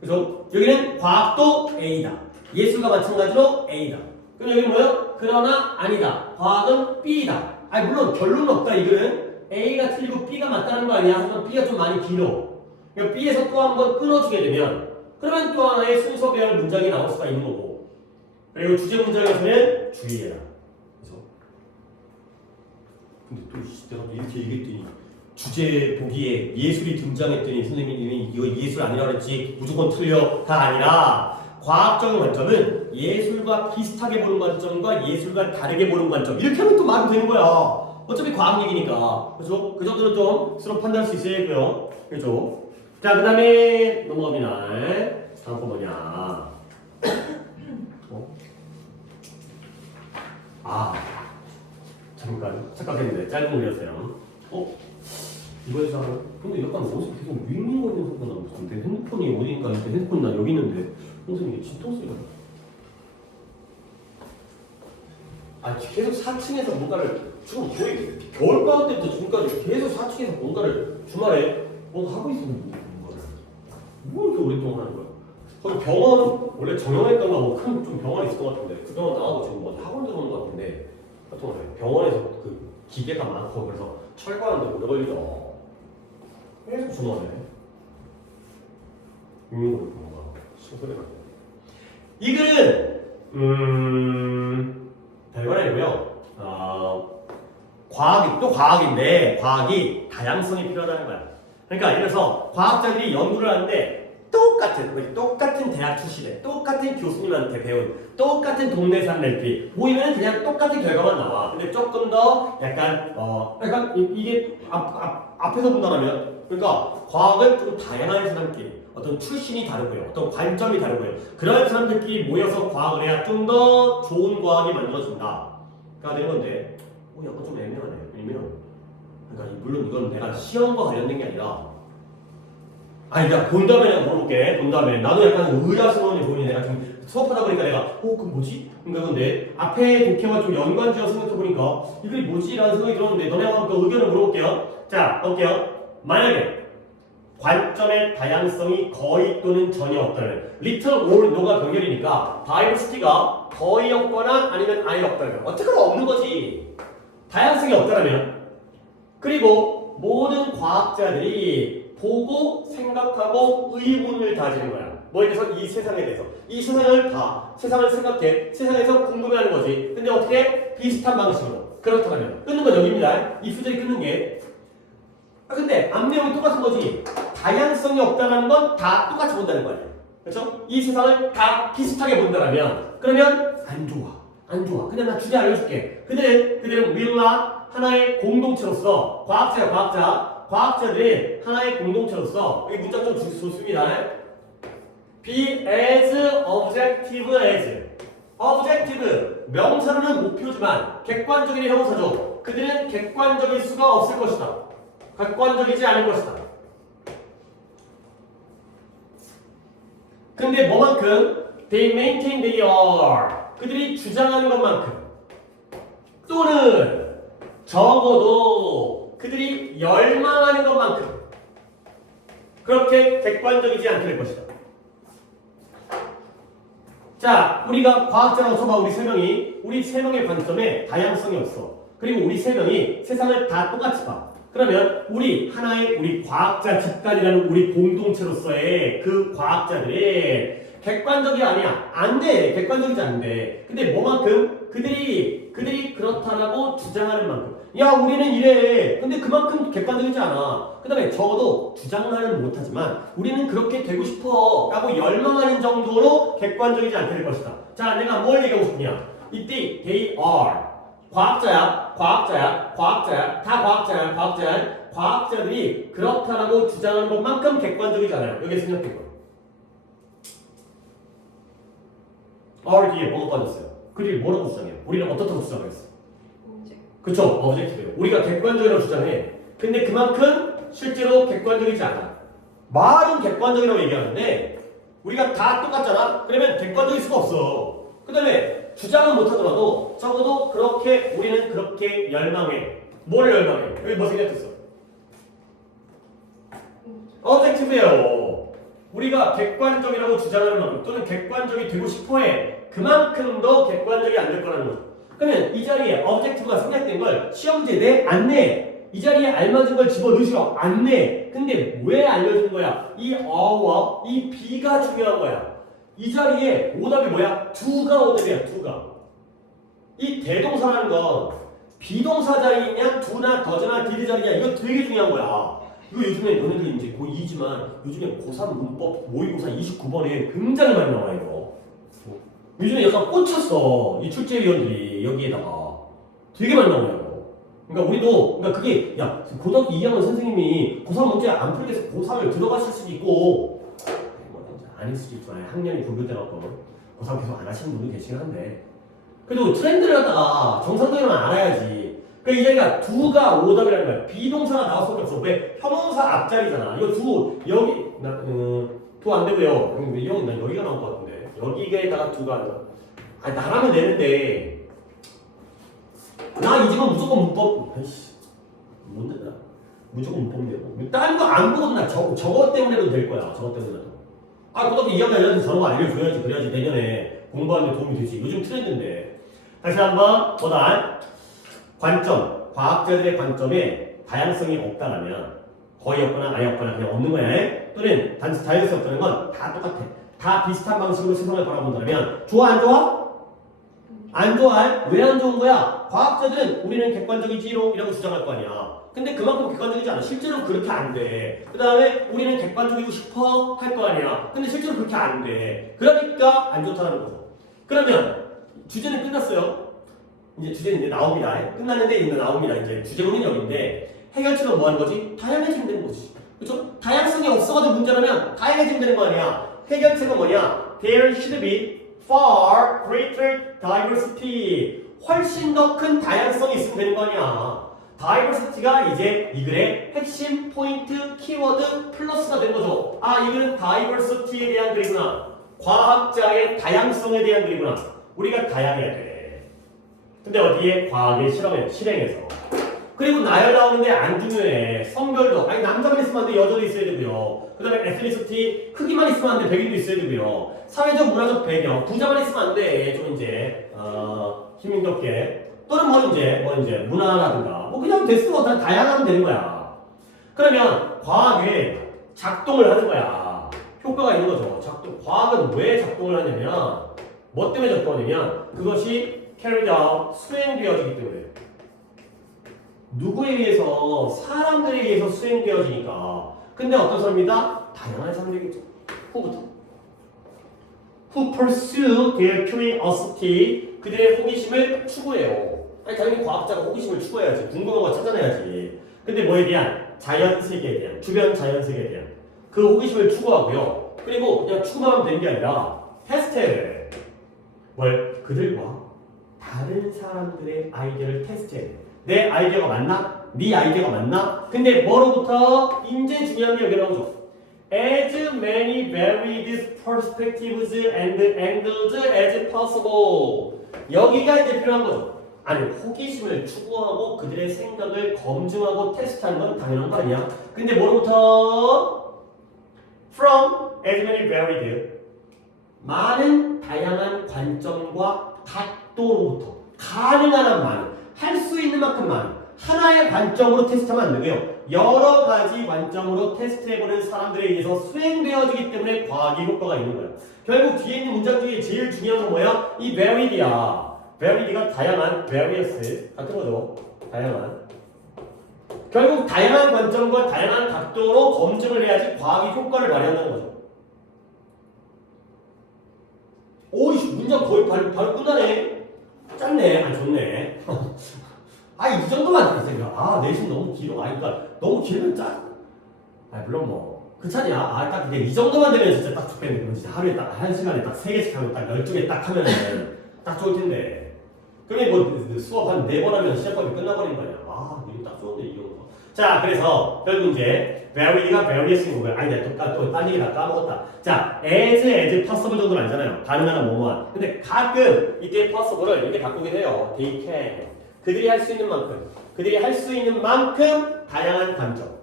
그죠? 여기는 과학도 A다. 예술과 마찬가지로 A다. 그럼 여기는 뭐예요? 그러나 아니다. 과학은 B다. 물론 결론은 없다. 이거는 A가 틀리고 B가 맞다는 거 아니야? 하지만 B가 좀 많이 길어. 그러니까 B에서 또 한 번 끊어주게 되면 그러면 또 하나의 순서 배열 문장이 나올 수가 있는 거고 그리고 주제 문장에서는 주의해라. 그죠? 근데 또 내가 이렇게 얘기했더니 주제 보기에 예술이 등장했더니 선생님이 이거 예술 아니라 그랬지 무조건 틀려. 다 아니라 과학적인 관점은 예술과 비슷하게 보는 관점과 예술과 다르게 보는 관점 이렇게 하면 또 말이 되는 거야. 어차피 과학 얘기니까. 그죠? 그 정도는 좀 스스로 판단할 수 있어야겠고요. 그죠? 자, 그 다음에 넘어갑니다. 다음 거 뭐냐. 잠깐 착각했는데 짧은 올렸어요. 이거에서 근데 약간 어디서 계속 윙윙거리는 소리가 나고 있는데 핸드폰이 어디니까 핸드폰 나 여기 있는데 선생님 이게 진통 소리가 나. 계속 4층에서 뭔가를 지금 거의 겨울방학 때부터 지금까지 계속 4층에서 뭔가를 주말에 뭔가 하고 있었는데 뭐 이렇게 오랫동안 하는 거야? 거기 병원 원래 정형외과가 뭐 큰 좀 병원이 있을 것 같은데 그 병원 나가고 지금 뭐 학원 들어오는 것 같은데 하여튼 병원에서 그 기계가 많고 그래서 철거하는데 오래 걸리죠. 계속 전화하네. 뭔가 소리가 이글은 별건 아니고요. 과학이 또 과학인데 과학이 다양성이 필요하다는 거야. 그러니까 예를 들어서 과학자들이 연구를 하는데 똑같은 대학 출신에 똑같은 교수님한테 배운 똑같은 동네 산 랩이 모이면 그냥 똑같은 결과만 나와. 근데 조금 더 약간 이게 앞에서 본다면 그러니까 과학은 좀 다양한 사람끼리 어떤 출신이 다르고요. 어떤 관점이 다르고요. 그런 사람들끼리 모여서 과학을 해야 좀 더 좋은 과학이 만들어진다. 가 되는 건데 약간 좀 애매하네. 왜냐면 그러니까 물론 이건 내가 시험과 관련된 게 아니라 아니 내가 본 다음에 내가 물어볼게. 본 다음에 나도 약간 의아스러운 부분이 내가 좀 수업하다 보니까 내가 그건 뭐지? 그러니까 근데 앞에 독해와 좀 연관지어 생각해보니까 이게 뭐지? 라는 생각이 들었는데 너네가 한번 의견을 물어볼게요. 자 볼게요. 만약에 관점의 다양성이 거의 또는 전혀 없다면 little or no가 병렬이니까 diversity가 거의 없거나 아니면 아예 없다면 어쨌거나 없는 거지. 다양성이 없다면 그리고 모든 과학자들이 보고 생각하고 의문을 가지는 거야. 뭐에 대해서? 이 세상에 대해서. 이 세상을 봐. 세상을 생각해. 세상에서 궁금해하는 거지. 근데 어떻게? 비슷한 방식으로. 그렇다면 끊는 건 여기입니다. 이 수절이 끊는 게. 근데 앞내용이 똑같은 거지. 다양성이 없다는 건 다 똑같이 본다는 거야. 그렇죠? 이 세상을 다 비슷하게 본다면 그러면 안 좋아. 안 좋아. 근데 나 주제 알려줄게. 그들은 윌라 하나의 공동체로서 과학자들이 하나의 공동체로서 이 문장 좀 좋습니다. Be as objective as objective 명사로는 목표지만 객관적인 형사죠. 그들은 객관적일 수가 없을 것이다. 객관적이지 않을 것이다. 근데 뭐만큼? They maintain they are 그들이 주장하는 것만큼 또는 적어도 그들이 열망하는 것만큼 그렇게 객관적이지 않게 될 것이다. 자, 우리가 과학자라고 쳐봐. 우리 세 명의 관점에 다양성이 없어. 그리고 우리 세 명이 세상을 다 똑같이 봐. 그러면 우리 과학자 집단이라는 우리 공동체로서의 그 과학자들이 객관적이 아니야. 안 돼. 객관적이지 않은데. 근데 뭐만큼? 그들이 그렇다라고 주장하는 만큼. 야, 우리는 이래. 근데 그만큼 객관적이지 않아. 그 다음에 적어도 주장하는 못하지만 우리는 그렇게 되고 싶어 라고 열망하는 정도로 객관적이지 않게 될 것이다. 자, 내가 뭘 얘기하고 싶냐? 이때 they are 과학자야. 다 과학자야. 과학자들이 그렇다라고 주장하는 것만큼 객관적이잖아요. 여기 생각해봐. are 뒤에 뭐가 빠졌어요? 그들이 뭐라고 주장해요? 우리는 어떻다고 주장했어? 그쵸? 어브젝티브예요. 우리가 객관적이라고 주장해. 근데 그만큼 실제로 객관적이지 않아. 말은 객관적이라고 얘기하는데 우리가 다 똑같잖아? 그러면 객관적일 수가 없어. 그 다음에 주장은 못하더라도 적어도 우리는 그렇게 열망해. 뭘 열망해? 여기 뭐 생각했어? 어브젝티브예요. 우리가 객관적이라고 주장하는 만큼 또는 객관적이 되고 싶어해. 그만큼 더 객관적이 안 될 거라는 거죠. 그러면 이 자리에 어브젝티브가 생략된 걸 시험 문제 내? 안 내? 이 자리에 알맞은 걸 집어넣으시오? 안 내? 근데 왜 알려주는 거야? 이 어와 이 비가 중요한 거야. 이 자리에 오답이 뭐야? 두가 오답이야. 두가. 이 대동사라는 건 비동사 자리냐 두나 더즈나 디드 자리냐 이거 되게 중요한 거야. 이거 요즘에 너네들 이제 고2지만 요즘에 고3 문법 모의고사 29번에 굉장히 많이 나와요. 요즘에 약간 꽂혔어. 이 출제위원들이 여기에다가 되게 많이 나오냐고. 그러니까 그게 야 고등학교 2학년 선생님이 고3 문제 안 풀게 해서 고3을 들어가실 수도 있고 아닐 수도 있지만 학년이 분별돼갖고 고3 계속 안 하시는 분도 계시긴 한데 그래도 트렌드를 갖다가 정상적으로는 알아야지. 그러니까 이 자리가 두가 오답이라는 거야. 비동사가 나올 수밖에 없어. 왜? 형용사 앞자리잖아. 이거 두 여기 두 안 되고요. 난 여기가 나올 것 같은데 여기에다가 두가 안 나와. 아니 나라면 되는데 나 이 집은 무조건 문법. 아이씨 뭔데 나 무조건 문법인데 딴 거 안 보고도 나 저거 때문에도 될 거야. 저거 때문에도. 고등학교 2학년 애들한테 저런 거 알려줘야지. 그래야지 내년에 공부하는 데 도움이 되지. 요즘 트렌드인데. 다시 한번 보다 관점, 과학자들의 관점에 다양성이 없다라면 거의 없거나 아예 없거나 그냥 없는 거야. 또는 단지 다양성이 없다는 건 다 똑같아. 다 비슷한 방식으로 세상을 바라본다면 좋아 안 좋아? 안 좋아. 왜 안 좋은 거야? 과학자들은 우리는 객관적이지로 이라고 주장할 거 아니야. 근데 그만큼 객관적이지 않아. 실제로 그렇게 안 돼. 그 다음에 우리는 객관적이고 싶어 할 거 아니야. 근데 실제로 그렇게 안 돼. 그러니까 안 좋다는 거죠. 그러면 주제는 끝났어요. 이제 주제는 이제 나옵니다. 끝났는데 이제 나옵니다. 이제 주제문은 여기인데 해결책은 뭐 하는 거지? 다양해지면 되는 거지. 그렇죠? 다양성이 없어가지고 문제라면 다양해지면 되는 거 아니야. 해결책은 뭐냐? There should be far greater diversity. 훨씬 더 큰 다양성이 있으면 되는 거 아니야. diversity가 이제 이 글의 핵심 포인트 키워드 플러스가 된 거죠. 아, 이 글은 diversity에 대한 글이구나. 과학자의 다양성에 대한 글이구나. 우리가 다양해야 돼. 근데 어디에? 과학의 실행에서. 그리고 나열 나오는데 안 중요해. 성별도. 아니, 남자만 있으면 안 돼. 여자도 있어야 되고요. 그 다음에 에스니시티 크기만 있으면 안 돼. 백인도 있어야 되고요. 사회적 문화적 배경. 부자만 있으면 안 돼. 좀 이제 힘있게. 또는 뭐 이제 문화라든가. 뭐 그냥 됐어. 다 다양하면 되는 거야. 그러면 과학에 작동을 하는 거야. 효과가 있는 거죠. 과학은 왜 작동을 하냐면 뭐 때문에 작동하냐면 그것이 carried out, 수행되어지기 때문에. 누구에 의해서? 사람들에 의해서 수행되어지니까. 근데 어떤 사람이다? 다양한 사람들이겠죠. 후부터. Who pursue their curiosity. 그들의 호기심을 추구해요. 아니, 당연히 과학자가 호기심을 추구해야지. 궁금한 거 찾아내야지. 근데 뭐에 대한? 자연 세계에 대한, 주변 자연 세계에 대한 그 호기심을 추구하고요. 그리고 그냥 추구만 하면 되는 게 아니라 테스트해. 뭘? 그들과 다른 사람들의 아이디어를 테스트해. 내 아이디어가 맞나? 네 아이디어가 맞나? 근데 뭐로부터? 이제 중요한 게 여기 나오죠. As many varied perspectives and angles as possible. 여기가 이제 필요한 거죠. 아니, 호기심을 추구하고 그들의 생각을 검증하고 테스트하는 건 당연한 거 아니야? 근데 뭐로부터? From as many varied. 많은 다양한 관점과 각도로부터. 가능한 한 많은. 할 수 있는 만큼 많은. 하나의 관점으로 테스트하면 안 되고요. 여러 가지 관점으로 테스트해보는 사람들에 의해서 수행되어지기 때문에 과학의 효과가 있는 거예요. 결국 뒤에 있는 문장 중에 제일 중요한 건 뭐야? 이 varied야. varied가 다양한, various 같은 거죠. 다양한. 결국 다양한 관점과 다양한 각도로 검증을 해야지 과학의 효과를 발휘한다는 거죠. 오이씨, 문장 거의 바로 끝나네. 짧네. 아, 좋네. 아, 이 정도만 생각. 내신 너무 길어. 그러니까 너무 길면 짜. 물론 뭐 그차냐. 딱 이제 이 정도만 되면 진짜 딱 좋겠네. 진짜 하루에 딱 한 시간에 딱 3개씩 하면 딱 12개 딱 하면은 딱 좋을 텐데. 그러면 뭐 수업 한 4번 하면 시작법이 끝나버린 거 아니야. 이거 딱 좋은데 이 정도. 자, 그래서 결국 이제 varied가 various인 거고요. 또 딴 얘기 다 까먹었다. 자, as possible 정도는 아니잖아요. 가능한 뭐뭐한. 근데 가끔 이때 possible을 이렇게 바꾸긴 해요. they can. 그들이 할 수 있는 만큼 다양한 관점.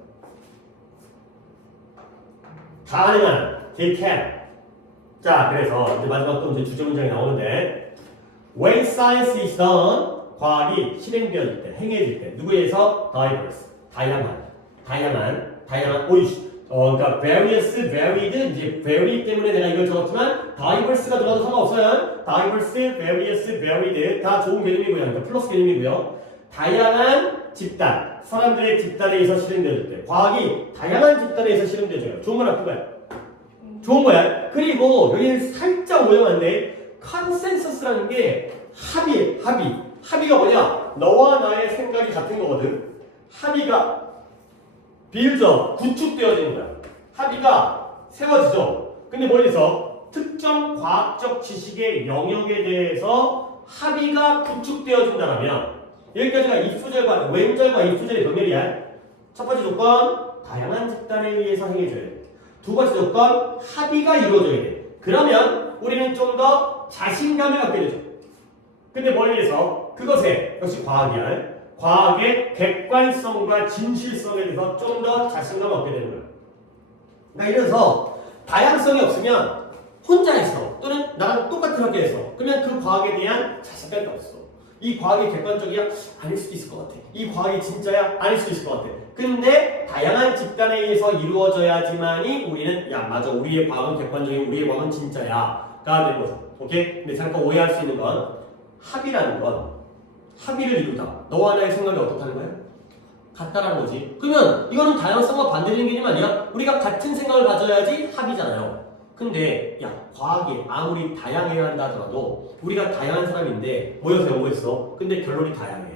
가능한 they can. 자, 그래서 이제 마지막 또 이제 주제 문장이 나오는데 when science is done, 과학이 실행되어질 때, 행해질 때, 누구에 의해서? diverse. 다양한, 그러니까 various, varied, 이제 vary 때문에 내가 이걸 적었지만 divers가 들어가도 상관없어요. diverse, various, varied 다 좋은 개념이고요. 그러니까 플러스 개념이고요. 다양한 집단, 사람들의 집단에 의해서 실행되어질 때, 과학이 다양한 집단에 의해서 실행되어져요. 좋은 거야, 나쁜 거야? 좋은 거야. 그리고 여기는 살짝 오해만데 컨센서스라는 게 합의가 뭐냐? 너와 나의 생각이 같은 거거든. 합의가 빌저 구축되어지는 거야. 합의가 세워지죠. 근데 머리에서 특정 과학적 지식의 영역에 대해서 합의가 구축되어진다면 여기까지가 if절과 when절과 if절의 병렬이야. 첫 번째 조건 다양한 집단에 의해서 행해져야 돼. 두 번째 조건 합의가 이루어져야 돼. 그러면 우리는 좀 더 자신감을 갖게 되죠. 근데 머리에서 그것에 역시 과학이야. 과학의 객관성과 진실성에 대해서 좀 더 자신감을 얻게 되는 거예요. 그러니까 이래서 다양성이 없으면 혼자 있어. 또는 나랑 똑같은 학교에서. 그러면 그 과학에 대한 자신감이 없어. 이 과학이 객관적이야? 아닐 수도 있을 것 같아. 이 과학이 진짜야? 아닐 수도 있을 것 같아. 근데 다양한 집단에 의해서 이루어져야지만이 우리는 맞아. 우리의 과학은 객관적인, 우리의 과학은 진짜야. 가 되는 거죠. 오케이? 근데 잠깐 오해할 수 있는 건 합의라는 건 합의를 이루다. 너와 나의 생각이 어떻다는 거야? 같다라는 거지. 그러면 이거는 다양성과 반대되는 개념 아니야? 우리가 같은 생각을 가져야지 합의잖아요. 근데 과학이 아무리 다양해야 한다 하더라도 우리가 다양한 사람인데 모여서 연구했어. 근데 결론이 다양해.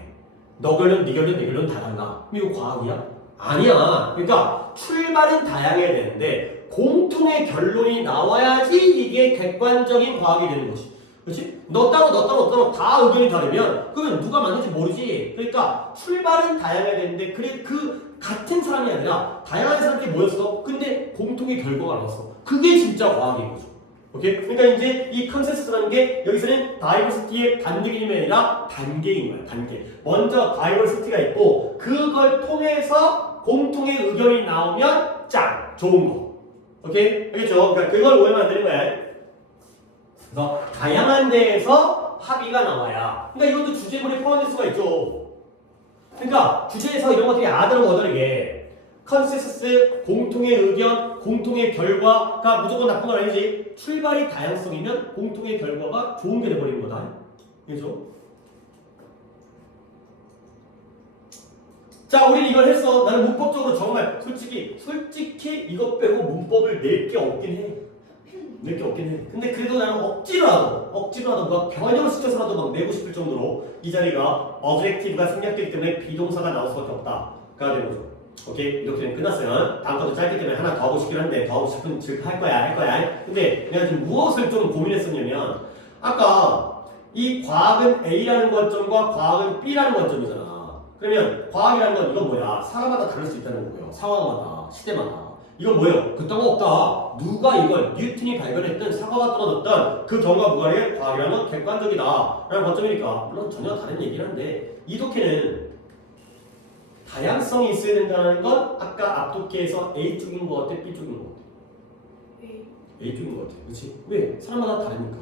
너 결론, 네 결론, 내 결론 다 달라. 이거 과학이야? 아니야. 그러니까 출발은 다양해야 되는데 공통의 결론이 나와야지 이게 객관적인 과학이 되는 거지. 그렇지? 너 따로 다 의견이 다르면 그러면 누가 맞는지 모르지. 그러니까 출발은 다양해야 되는데 그래 그 같은 사람이 아니라 다양한 사람들이 모였어. 근데 공통의 결과가 나왔어. 그게 진짜 과학인 거죠. 오케이? 그러니까 이제 이 컨센서스라는 게 여기서는 다이버시티의 반대 개념이 아니라 단계인 거야. 단계. 먼저 다이버시티가 있고 그걸 통해서 공통의 의견이 나오면 짱! 좋은 거. 오케이? 알겠죠? 그러니까 그걸 오해하면 안 되는 거야. 그래서 다양한 데에서 합의가 나와야. 그러니까 이것도 주제문에 포함될 수가 있죠. 그러니까 주제에서 이런 것들이 아다르고 어다르게 컨센서스, 공통의 의견, 공통의 결과가 무조건 나쁜 건 아니지. 출발이 다양성이면 공통의 결과가 좋은 게 돼버리는 거다. 그죠? 자, 우리 이걸 했어. 나는 문법적으로 정말 솔직히 이것 빼고 문법을 낼 게 없긴 해. 낼 게 없긴 해. 근데 그래도 나는 억지로라도 막 변형을 시켜서라도 막 내고 싶을 정도로 이 자리가 objective가 생략되기 때문에 비동사가 나올 수밖에 없다. 가 되는 거죠. 오케이? 이렇게 되면 끝났어요. 다음 것도 짧기 때문에 하나 더 하고 싶긴 한데 더 하고 싶은 즉 할 거야. 근데 내가 지금 무엇을 좀 고민했었냐면 아까 이 과학은 A라는 관점과 과학은 B라는 관점이잖아. 그러면 과학이라는 건 이건 뭐야? 사람마다 다를 수 있다는 거고요. 상황마다, 시대마다. 이건 뭐예요? 그딴 거 없다. 누가 이걸 뉴턴이 발견했든 사과가 떨어졌든 그 경우가 무관해 과학이라는 건 객관적이다 라는 관점이니까 물론 전혀 다른 얘기긴 한데 이 독해는 다양성이 있어야 된다는 건 아까 앞독해에서 A 쪽인 것 같아? B 쪽인 것 같아? A 쪽인 것 같아. 그렇지? 왜? 사람마다 다르니까.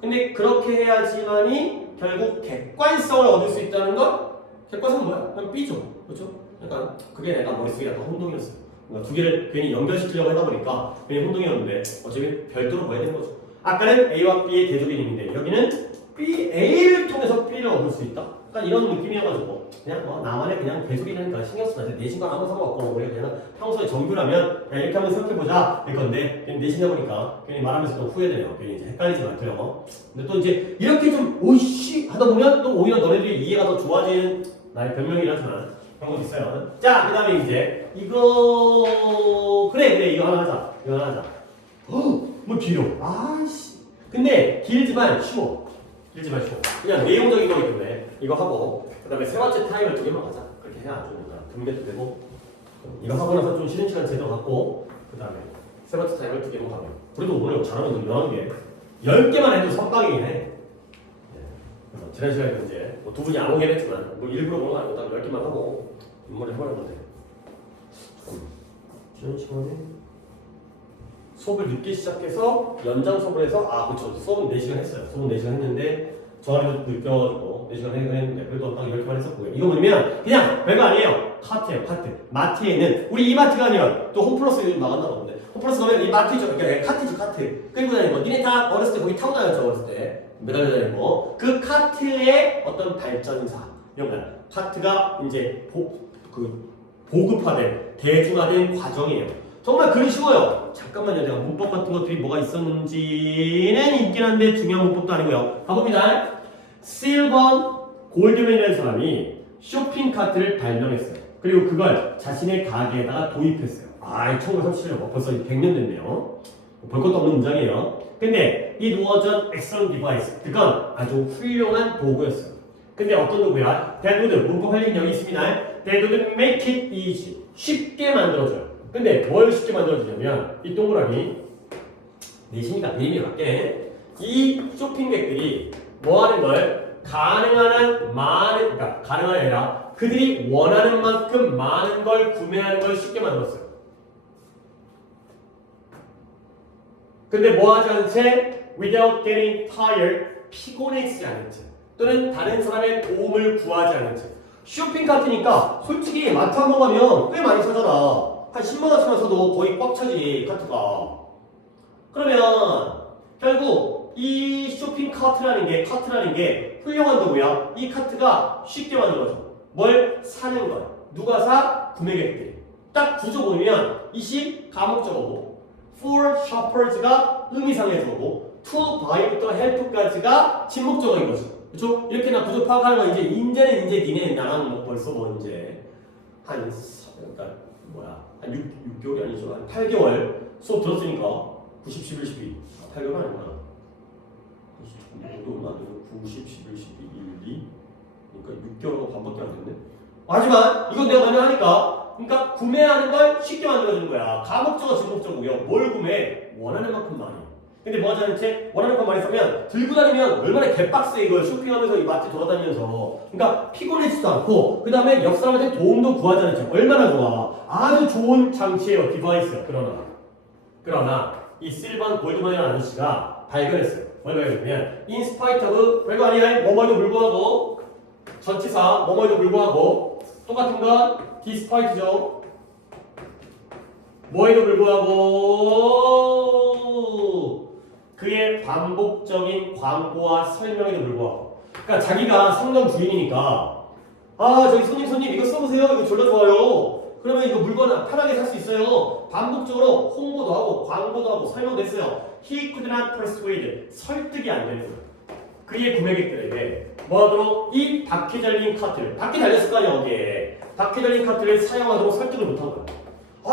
근데 그렇게 해야지만이 결국 객관성을 얻을 수 있다는 건 객관성은 뭐야? 그냥 B죠. 그렇죠? 그러니까 그게 내가 머릿속에 약간 혼동이었어요. 그러니까 두 개를 괜히 연결시키려고 하다 보니까 괜히 혼동이었는데 어차피 별도로 봐야 되는 거죠. 아까는 A와 B의 대조개념인데 여기는 A를 통해서 B를 얻을 수 있다. 그러니까 이런 느낌이어가지고 그냥 나만의 그냥 대조개념이니까 신경 쓰지 마세요. 내신과 아무 상관없고 우리가 그냥 평소에 정규라면 그냥 이렇게 한번 생각해보자 할 건데 괜히 내신 해보니까 괜히 말하면서 또 후회되네요. 괜히 이제 헷갈리지 말고요. 근데 또 이제 이렇게 좀 오이씨 하다 보면 또 오히려 너네들이 이해가 더 좋아지는 나의 변명이라지만 그런 건 있어요. 자, 그 다음에 이제 이거 그래 이거 하나 하자. 뭐 길어. 아이씨. 근데 길지만 쉬워. 그냥 내용적인 거기 때문에 이거 하고 그 다음에 세 번째 타임을 2개만 가자. 그렇게 해야 좀 분배도 되고 이거 하고 나서 좀 쉬는 시간 제대로 갖고 그 다음에 세 번째 타임을 2개만 가면 그래도 오늘 잘하면 유명한 게 10개만 해도 선빵이긴 해. 지난 시간에 이제 뭐 두 분이 안 오긴 했지만 뭐 일부러 그런 거 아니고 딱 10개만 하고 인물을 해보는 건데 지난 시간에 수업을 늦게 시작해서 연장 수업을 해서 그쵸 수업은 4시간 했어요. 수업은 4시간 했는데 저 안에도 늦겨가지고 4시간 했는데 그래도 딱 10개만 했었고요. 이거 뭐냐면 그냥 별거 아니에요. 카트예요. 카트. 마트에는 우리 이마트가 아니라 또 홈플러스 나간다고 하는데 홈플러스 가면 이 마트죠. 그러니까 카트지 카트. 끌고 다니는 거. 니네 다 어렸을 때 거기 타고 다녔죠. 어렸을 때. 매달려 다니고 그 카트의 어떤 발전사 이런 거야. 카트가 이제 보급화된 대중화된 과정이에요. 정말 글이 쉬워요. 잠깐만요. 내가 문법 같은 것들이 뭐가 있었는지는 있긴 한데 중요한 문법도 아니고요. 가봅니다. 실번 골드맨이라는 사람이 쇼핑카트를 발명했어요. 그리고 그걸 자신의 가게에다가 도입했어요. 1937년 벌써 100년 됐네요. 볼 것도 없는 문장이에요. 근데 it was an excellent device. 그건 아주 훌륭한 도구였어요. 근데 어떤 도구야? That would 문법 할 얘기는 여기 있습니다. That would make it easy. 쉽게 만들어줘요. 근데 뭘 쉽게 만들어주냐면 이 동그라미 내시니까 그림이 맞게 이 쇼핑객들이 뭐 하는 걸 가능한 한 많은 그러니까 가능한 게 아니라 그들이 원하는 만큼 많은 걸 구매하는 걸 쉽게 만들었어요. 근데 뭐 하지 않은 채 without getting tired 피곤해지지 않은 채 또는 다른 사람의 도움을 구하지 않은 채 쇼핑카트니까 솔직히 마트 한 번 가면 꽤 많이 사잖아. 한 10만원치만 사도 거의 꽉 차지 카트가. 그러면 결국 이 쇼핑카트라는 게 훌륭한 도구야. 이 카트가 쉽게 만들어져. 뭘 사는 거야. 누가 사? 구매객들이. 딱 구조 보면 이시 가목적어고 for shoppers가 의미상의 적어고 to buy부터 help까지가 진목적어인 거지. 그렇죠? 이렇게 나 부족 파악하는 거 이제는 니네 나랑 뭐 벌써 뭐 이제 그러니까 한 6개월이 아니죠. 한 8개월 수업 들었으니까 90, 11, 12 8개월 아니구나. 90, 11, 12, 1, 2 그러니까 6개월하고 반밖에 안 됐네. 하지만 이건 내가 먼저 하니까 그러니까 구매하는 걸 쉽게 만들어주는 거야. 가목적어, 증목적어고요. 뭘 구매해? 원하는 만큼 많이. 근데 뭐 하자는 채 원하는 만큼 많이 쓰면 들고 다니면 얼마나 개빡세 이걸 쇼핑하면서 이 마트 돌아다니면서 그러니까 피곤해지도 않고 그 다음에 옆 사람한테 도움도 구하자는 채 얼마나 좋아. 아주 좋은 장치예요. 디바이스야. 그러나 이 실반 골드만이라는 아저씨가 발견했어요. 뭘 발견했냐면 in spite of 별거 아니야. 뭐뭐에도 불구하고 전치사 뭐뭐에도 불구하고 똑같은 건 despite죠. 뭐에도 불구하고 그의 반복적인 광고와 설명에도 불구하고 그러니까 자기가 상점 주인이니까 저기 손님 이거 써보세요. 이거 졸라 좋아요. 그러면 이거 물건 편하게 살 수 있어요. 반복적으로 홍보도 하고 광고도 하고 설명도 했어요. He could not persuade. 설득이 안 되는 거예요. 그의 구매객들에게 뭐하도록 이 바퀴 달린 카트를 바퀴 달렸을 거 아니야 거기에 바퀴 달린 카트를 사용하도록 설득을 못한 거야.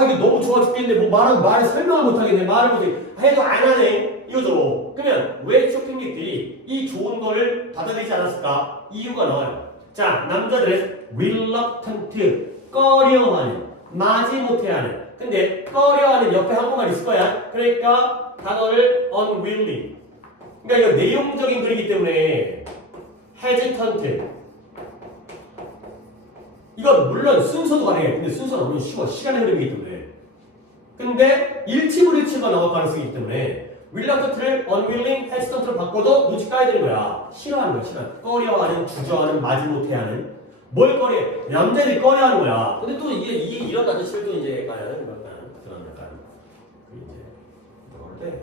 이게 너무 좋아 죽겠는데 뭐 말을 설명을 못하겠네. 말을 못해 해도 안 하네 이거죠. 그러면 왜 쇼핑객들이 이 좋은 거를 받아들이지 않았을까? 이유가 나와요. 자, 남자들은 reluctant 꺼려하는 마지못해하는 근데 꺼려하는 옆에 한국말 있을 거야. 그러니까 단어를 unwilling 그러니까 이거 내용적인 글이기 때문에 hesitant 이건 물론 순서도 가능해. 근데 순서는 너무 쉬워. 시간의 흐름이기 때문에. 근데 일치불일치가 나올 가능성이 있기 때문에 reluctant를 unwilling, hesitant로 바꿔도 눈치 까야 되는 거야. 싫어하는 거야. 꺼려하는, 주저하는, 마지못해하는. 뭘 꺼려? 남자들이 꺼려하는 거야. 근데 또 이런 아저씨들도 이제 약간 그 이제 뭐라 그래?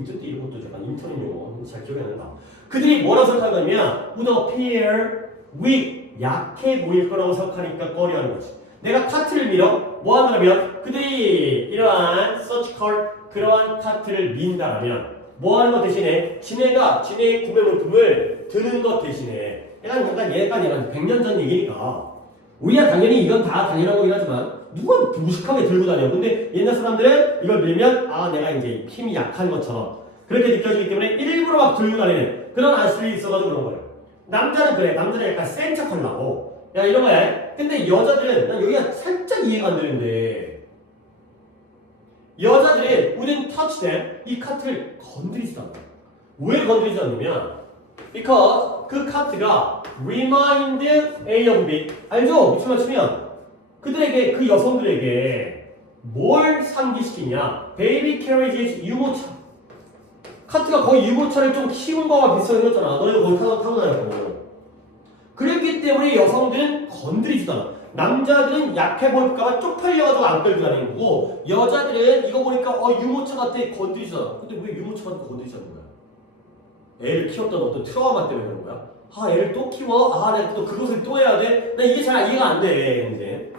이쪽도 이런 것도 약간 인터넷 용어 잘 기억이 안 난다. 그들이 뭐라고 생각하냐면 would appear weak 약해 보일 거라고 생각하니까 꺼려하는 거지. 내가 카트를 밀어 뭐 한다면 그들이 이러한 such cart 그러한 카트를 민다라면 뭐 하는 것 대신에 지네의 구매 물품을 드는 것 대신에 약간 100년 전 얘기니까 우리야 당연히 이건 다 당연한 거긴 하지만 누가 무식하게 들고 다녀. 근데 옛날 사람들은 이걸 밀면 내가 이제 힘이 약한 것처럼 그렇게 느껴지기 때문에 일부러 막 들고 다니는 그런 아저씨들이 있어가지고 그런 거예요. 남자는 그래. 남자는 약간 센 척 하려고 이런 거야. 근데 여자들은 난 여기가 살짝 이해가 안 되는데 여자들은 wouldn't touch them 이 카트를 건드리지도 않아. 왜 건드리지 않냐면 because 그 카트가 remind A of B 알죠? 무슨 말치면 그들에게 그 여성들에게 뭘 상기시키냐? 베이비 캐리지 유모차. 카트가 거의 유모차를 좀 키운 거와 비슷하게 생겼잖아. 너네가 거기 타고 다녔고. 그랬기 때문에 여성들은 건드리지도 않아. 남자들은 약해 보일까봐 쪽팔려가지고 안 끌고 다니는 거고 여자들은 이거 보니까 유모차 같아 건드리지도 않아. 근데 왜 유모차 같은 거 건드리지 않는 거야? 애를 키웠던 어떤 트라우마 때문에 그런 거야? 애를 또 키워? 내가 또 그것을 또 해야 돼? 나 이게 잘 이해가 안 돼 이제.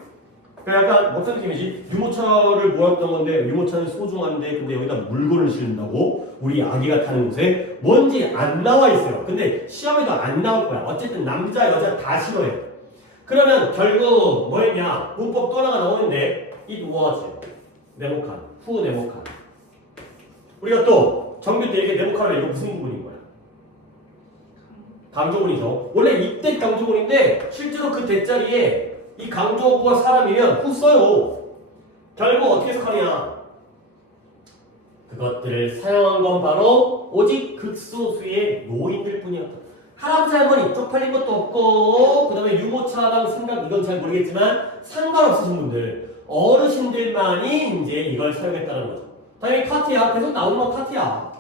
약간 어떤 느낌이지? 유모차를 모았던 건데 유모차는 소중한데 근데 여기다 물건을 실는다고? 우리 아기가 타는 곳에 뭔지 안 나와 있어요. 근데 시험에도 안 나올 거야. 어쨌든 남자 여자 다 싫어해. 그러면 결국 뭐였냐? 문법 또 하나가 나오는데 it was 네모칸, 후 네모칸. 우리가 또 정규 때 이렇게 네모칸을 이거 무슨 부분인 거야? 강조문이죠. 원래 이때 강조문인데 실제로 그 대자리에 이 강조어구가 사람이면 후 써요. 결국 어떻게 해석하냐? 그것들을 사용한 건 바로 오직 극소수의 노인들 뿐이었다. 할아버지 할머니 쪽팔린 것도 없고 그 다음에 유모차랑 생각 이건 잘 모르겠지만 상관없으신 분들 어르신들만이 이제 이걸 사용했다는 거죠. 당연히 카트야. 계속 나오는 건 카트야.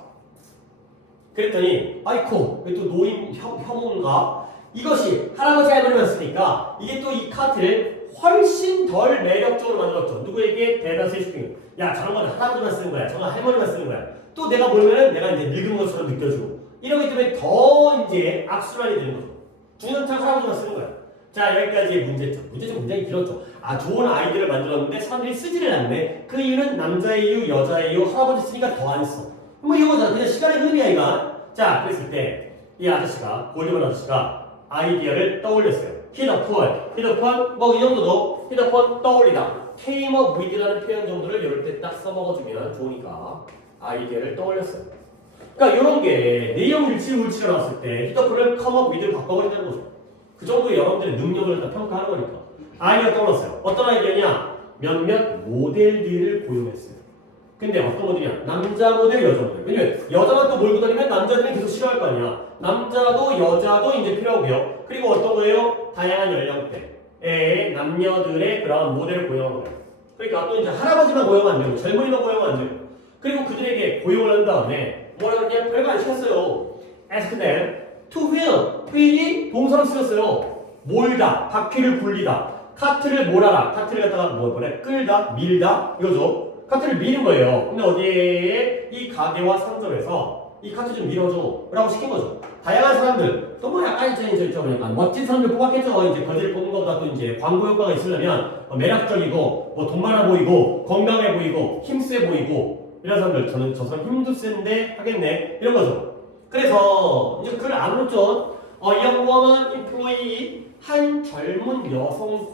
그랬더니 아이코 또 노인 혐오인가? 이것이 할아버지 할머니만 쓰니까 이게 또 이 카트를 훨씬 덜 매력적으로 만들었죠. 누구에게? 대다수의 쇼핑. 야 저런 건 할아버지만 쓰는 거야. 저건 할머니만 쓰는 거야. 또 내가 보면은 내가 이제 늙은 것처럼 느껴지고 이러기 때문에 더 이제 악순환이 되는 거죠. 중년차 할아버지만 쓰는 거야. 자 여기까지의 문제점. 문제점 굉장히 길었죠. 좋은 아이디어를 만들었는데 사람들이 쓰지를 않네. 그 이유는 남자의 이유, 여자의 이유, 할아버지 쓰니까 더 안 써. 뭐 이거잖아. 그냥 시간의 흐름이야 이거. 자, 그랬을 때 이 아저씨가 골드만 아저씨가 아이디어를 떠올렸어요. 히더폰 뭐 이 정도도 히더폰 떠올리다. came up with라는 표현 정도를 이럴 때 딱 써먹어주면 좋으니까 아이디어를 떠올렸어요. 그러니까 이런 게 내용 일치가 나왔을 때 히더폰을 come up with를 바꿔버린다는 거죠. 그 정도의 여러분들의 능력을 다 평가하는 거니까. 아이디어 떠올랐어요. 어떤 아이디어냐? 몇몇 모델들을 고용했어요. 근데 어떤 모델이냐? 남자 모델, 여자 모델. 왜냐면 여자만 또 몰고 다니면 남자들은 계속 싫어할 거 아니야. 남자도 여자도 이제 필요하고요. 그리고 어떤 거예요? 다양한 연령대의 남녀들의 그런 모델을 고용한 거예요. 그러니까 또 이제 할아버지만 고용하면 안 되고 젊은이만 고용하면 안 되고 그리고 그들에게 고용을 한 다음에 뭐라 그냥 별거 안 시켰어요. Ask them to wheel. wheel이 동사로 쓰였어요. 몰다, 바퀴를 굴리다, 카트를 몰아라. 카트를 갖다가 뭐래? 끌다, 밀다 이거죠. 카트를 미는 거예요. 근데 어디에 이 가게와 상점에서 이 카트 좀 밀어줘 라고 시킨 거죠. 다양한 사람들 또 뭐 약간 이제 좀 약간 멋진 사람들 뽑았겠죠. 이제 거지를 뽑는 것보다 또 이제 광고 효과가 있으려면 매력적이고 뭐 돈 많아 보이고 건강해 보이고 힘세 보이고 이런 사람들 저는 저 사람 힘도 센데 하겠네 이런 거죠. 그래서 이제 그걸 안 묻죠. young woman employee 한 젊은 여성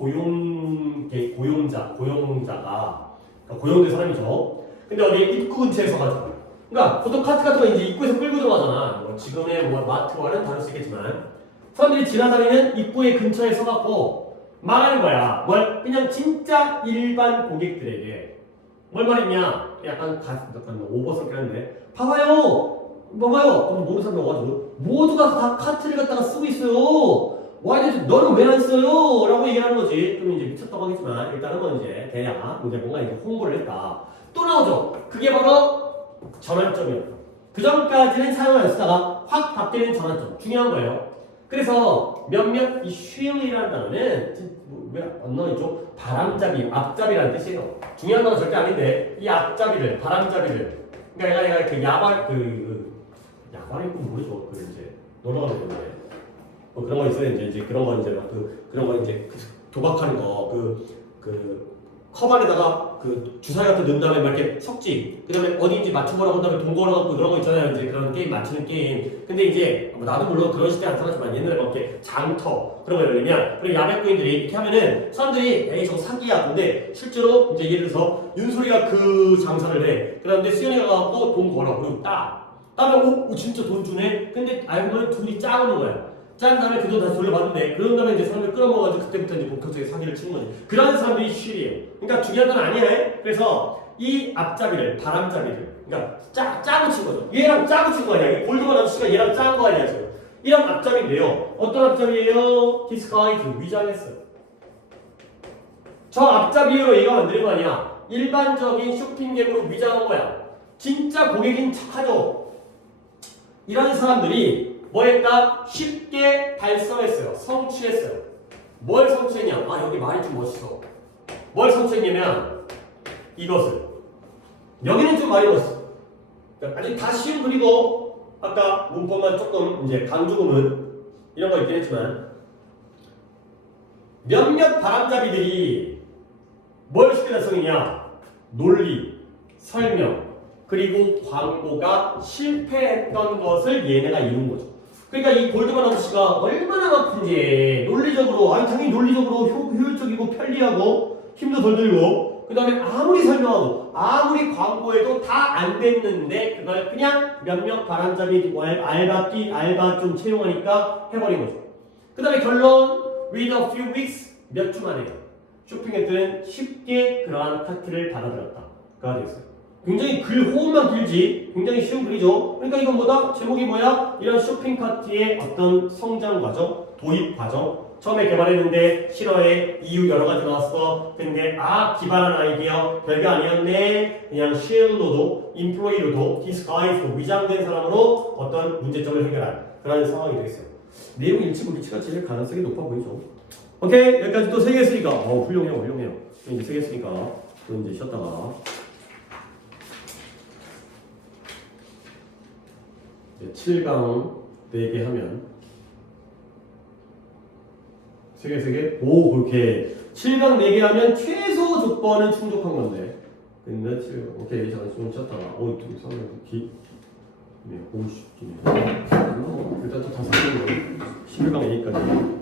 고용자가 고용된 사람이죠. 근데 어디 입구 근처에 서가지고. 그러니까 보통 카트 같은 거 이제 입구에서 끌고 들어가잖아. 뭐 지금의 뭐 마트와는 다를 수 있겠지만 사람들이 지나다니는 입구의 근처에 서갖고 말하는 거야. 뭘? 그냥 진짜 일반 고객들에게 뭘 말했냐? 약간 오버스럽게 하는데 봐봐요. 그럼 모르는 사람이 와가지고 모두가 다 카트를 갖다가 쓰고 있어요. 와이드 너는 왜 안 써요? 라고 얘기하는 거지. 좀 이제 미쳤다고 하겠지만 일단은 뭐 이제 대략 이제 뭔가 이제 홍보를 했다. 또 나오죠. 그게 바로 전환점이었다. 그 전까지는 사용을 안 쓰다가 확 바뀌는 전환점. 중요한 거예요. 그래서 몇몇 이 쉴이라는 단어는 왜 안 나와있죠? 바람잡이, 앞잡이라는 뜻이에요. 중요한 단어 절대 아닌데 이 앞잡이를, 바람잡이를. 그러니까 얘가 그 야발 입고 모르죠. 그 이제 놀러 가는 건데. 뭐 그런 거 있어요. 이제 그런 거 이제 막 그런 거 이제 도박하는 거 컵 안에다가 그 주사위 같은 넣은 다음에 막 이렇게 섞지. 그다음에 어디인지 맞춰보라고 한 다음에 돈 걸어갖고 그런 거 있잖아요. 이제 그런 게임 맞추는 게임. 근데 이제 뭐 나도 물론 그런 시대 안 살았지만 옛날에 막 이렇게 장터 그런 거 열리면 그리고 야매꾼들이 이렇게 하면은 사람들이 에이 저거 사기야. 근데 실제로 이제 예를 들어서 윤소리가 그 장사를 해. 그다음에 수현이가 가갖고 돈 걸어. 그리고 따면 오 진짜 돈 주네. 근데 알고 보면 둘이 짜오는 거야. 짠 다음에 그 돈 다시 돌려받는데 그런 다음에 이제 사람들 끌어모아가지고 그때부터 이제 본격적인 사기를 치는 거지. 그런 사람들이 쉴이에요. 그러니까 중요한 건 아니야. 그래서 이 앞잡이를 바람잡이를 그러니까 짜고 친 거죠. 얘랑 짜고 친 거 아니야. 이 골드만 아저씨가 얘랑 짠 거 아니야 지금. 이런 앞잡이인데요. 어떤 앞잡이에요? 디스가이즈 위장했어요. 저 앞잡이로 얘가 만드는 거 아니야. 일반적인 쇼핑객으로 위장한 거야. 진짜 고객인 척하죠. 이런 사람들이 뭐 했다? 쉽게 달성했어요. 성취했어요. 뭘 성취했냐? 여기 말이 좀 멋있어. 뭘 성취했냐면 이것을. 여기는 좀 말이 멋있어. 아직 다 쉬운 그리고 아까 문법만 조금 이제 강조구문 이런 거 있긴 했지만 몇몇 바람잡이들이 뭘 쉽게 달성했냐? 논리, 설명, 그리고 광고가 실패했던 것을 얘네가 이룬 거죠. 그러니까 이 골드만 아저씨가 얼마나 아픈지 논리적으로 당연히 논리적으로 효율적이고 편리하고 힘도 덜 들고 그 다음에 아무리 설명하고 아무리 광고해도 다 안 됐는데 그걸 그냥 몇몇 바람잡이 알바 좀 채용하니까 해버린 거죠. 그 다음에 결론 with a few weeks 몇 주 만에 쇼핑했더니 쉽게 그러한 카트를 받아들였다가 되었어요. 굉장히 글 호흡만 길지 굉장히 쉬운 글이죠. 그러니까 이건 뭐다? 제목이 뭐야? 이런 쇼핑 카트의 어떤 성장 과정, 도입 과정. 처음에 개발했는데 실어에 이유 여러 가지 나왔어. 근데 기발한 아이디어 별거 아니었네. 그냥 쉘로도 인플로이로도 디스가이즈로 위장된 사람으로 어떤 문제점을 해결한 그런 상황이 되겠어요. 내용 일치불일치가 제일 가능성이 높아 보이죠. 오케이 여기까지 또 3개 했으니까 훌륭해요. 이제 3개 했으니까 또 이제 쉬었다가 7강 4개 하면 3개? 오 그렇게 7강 4개 하면 최소 조건은 충족한 건데 근데 7강 오케이 잠깐 좀 쉬었다가 네, 50개. 일단 또 다섯 개. 11강 A까지.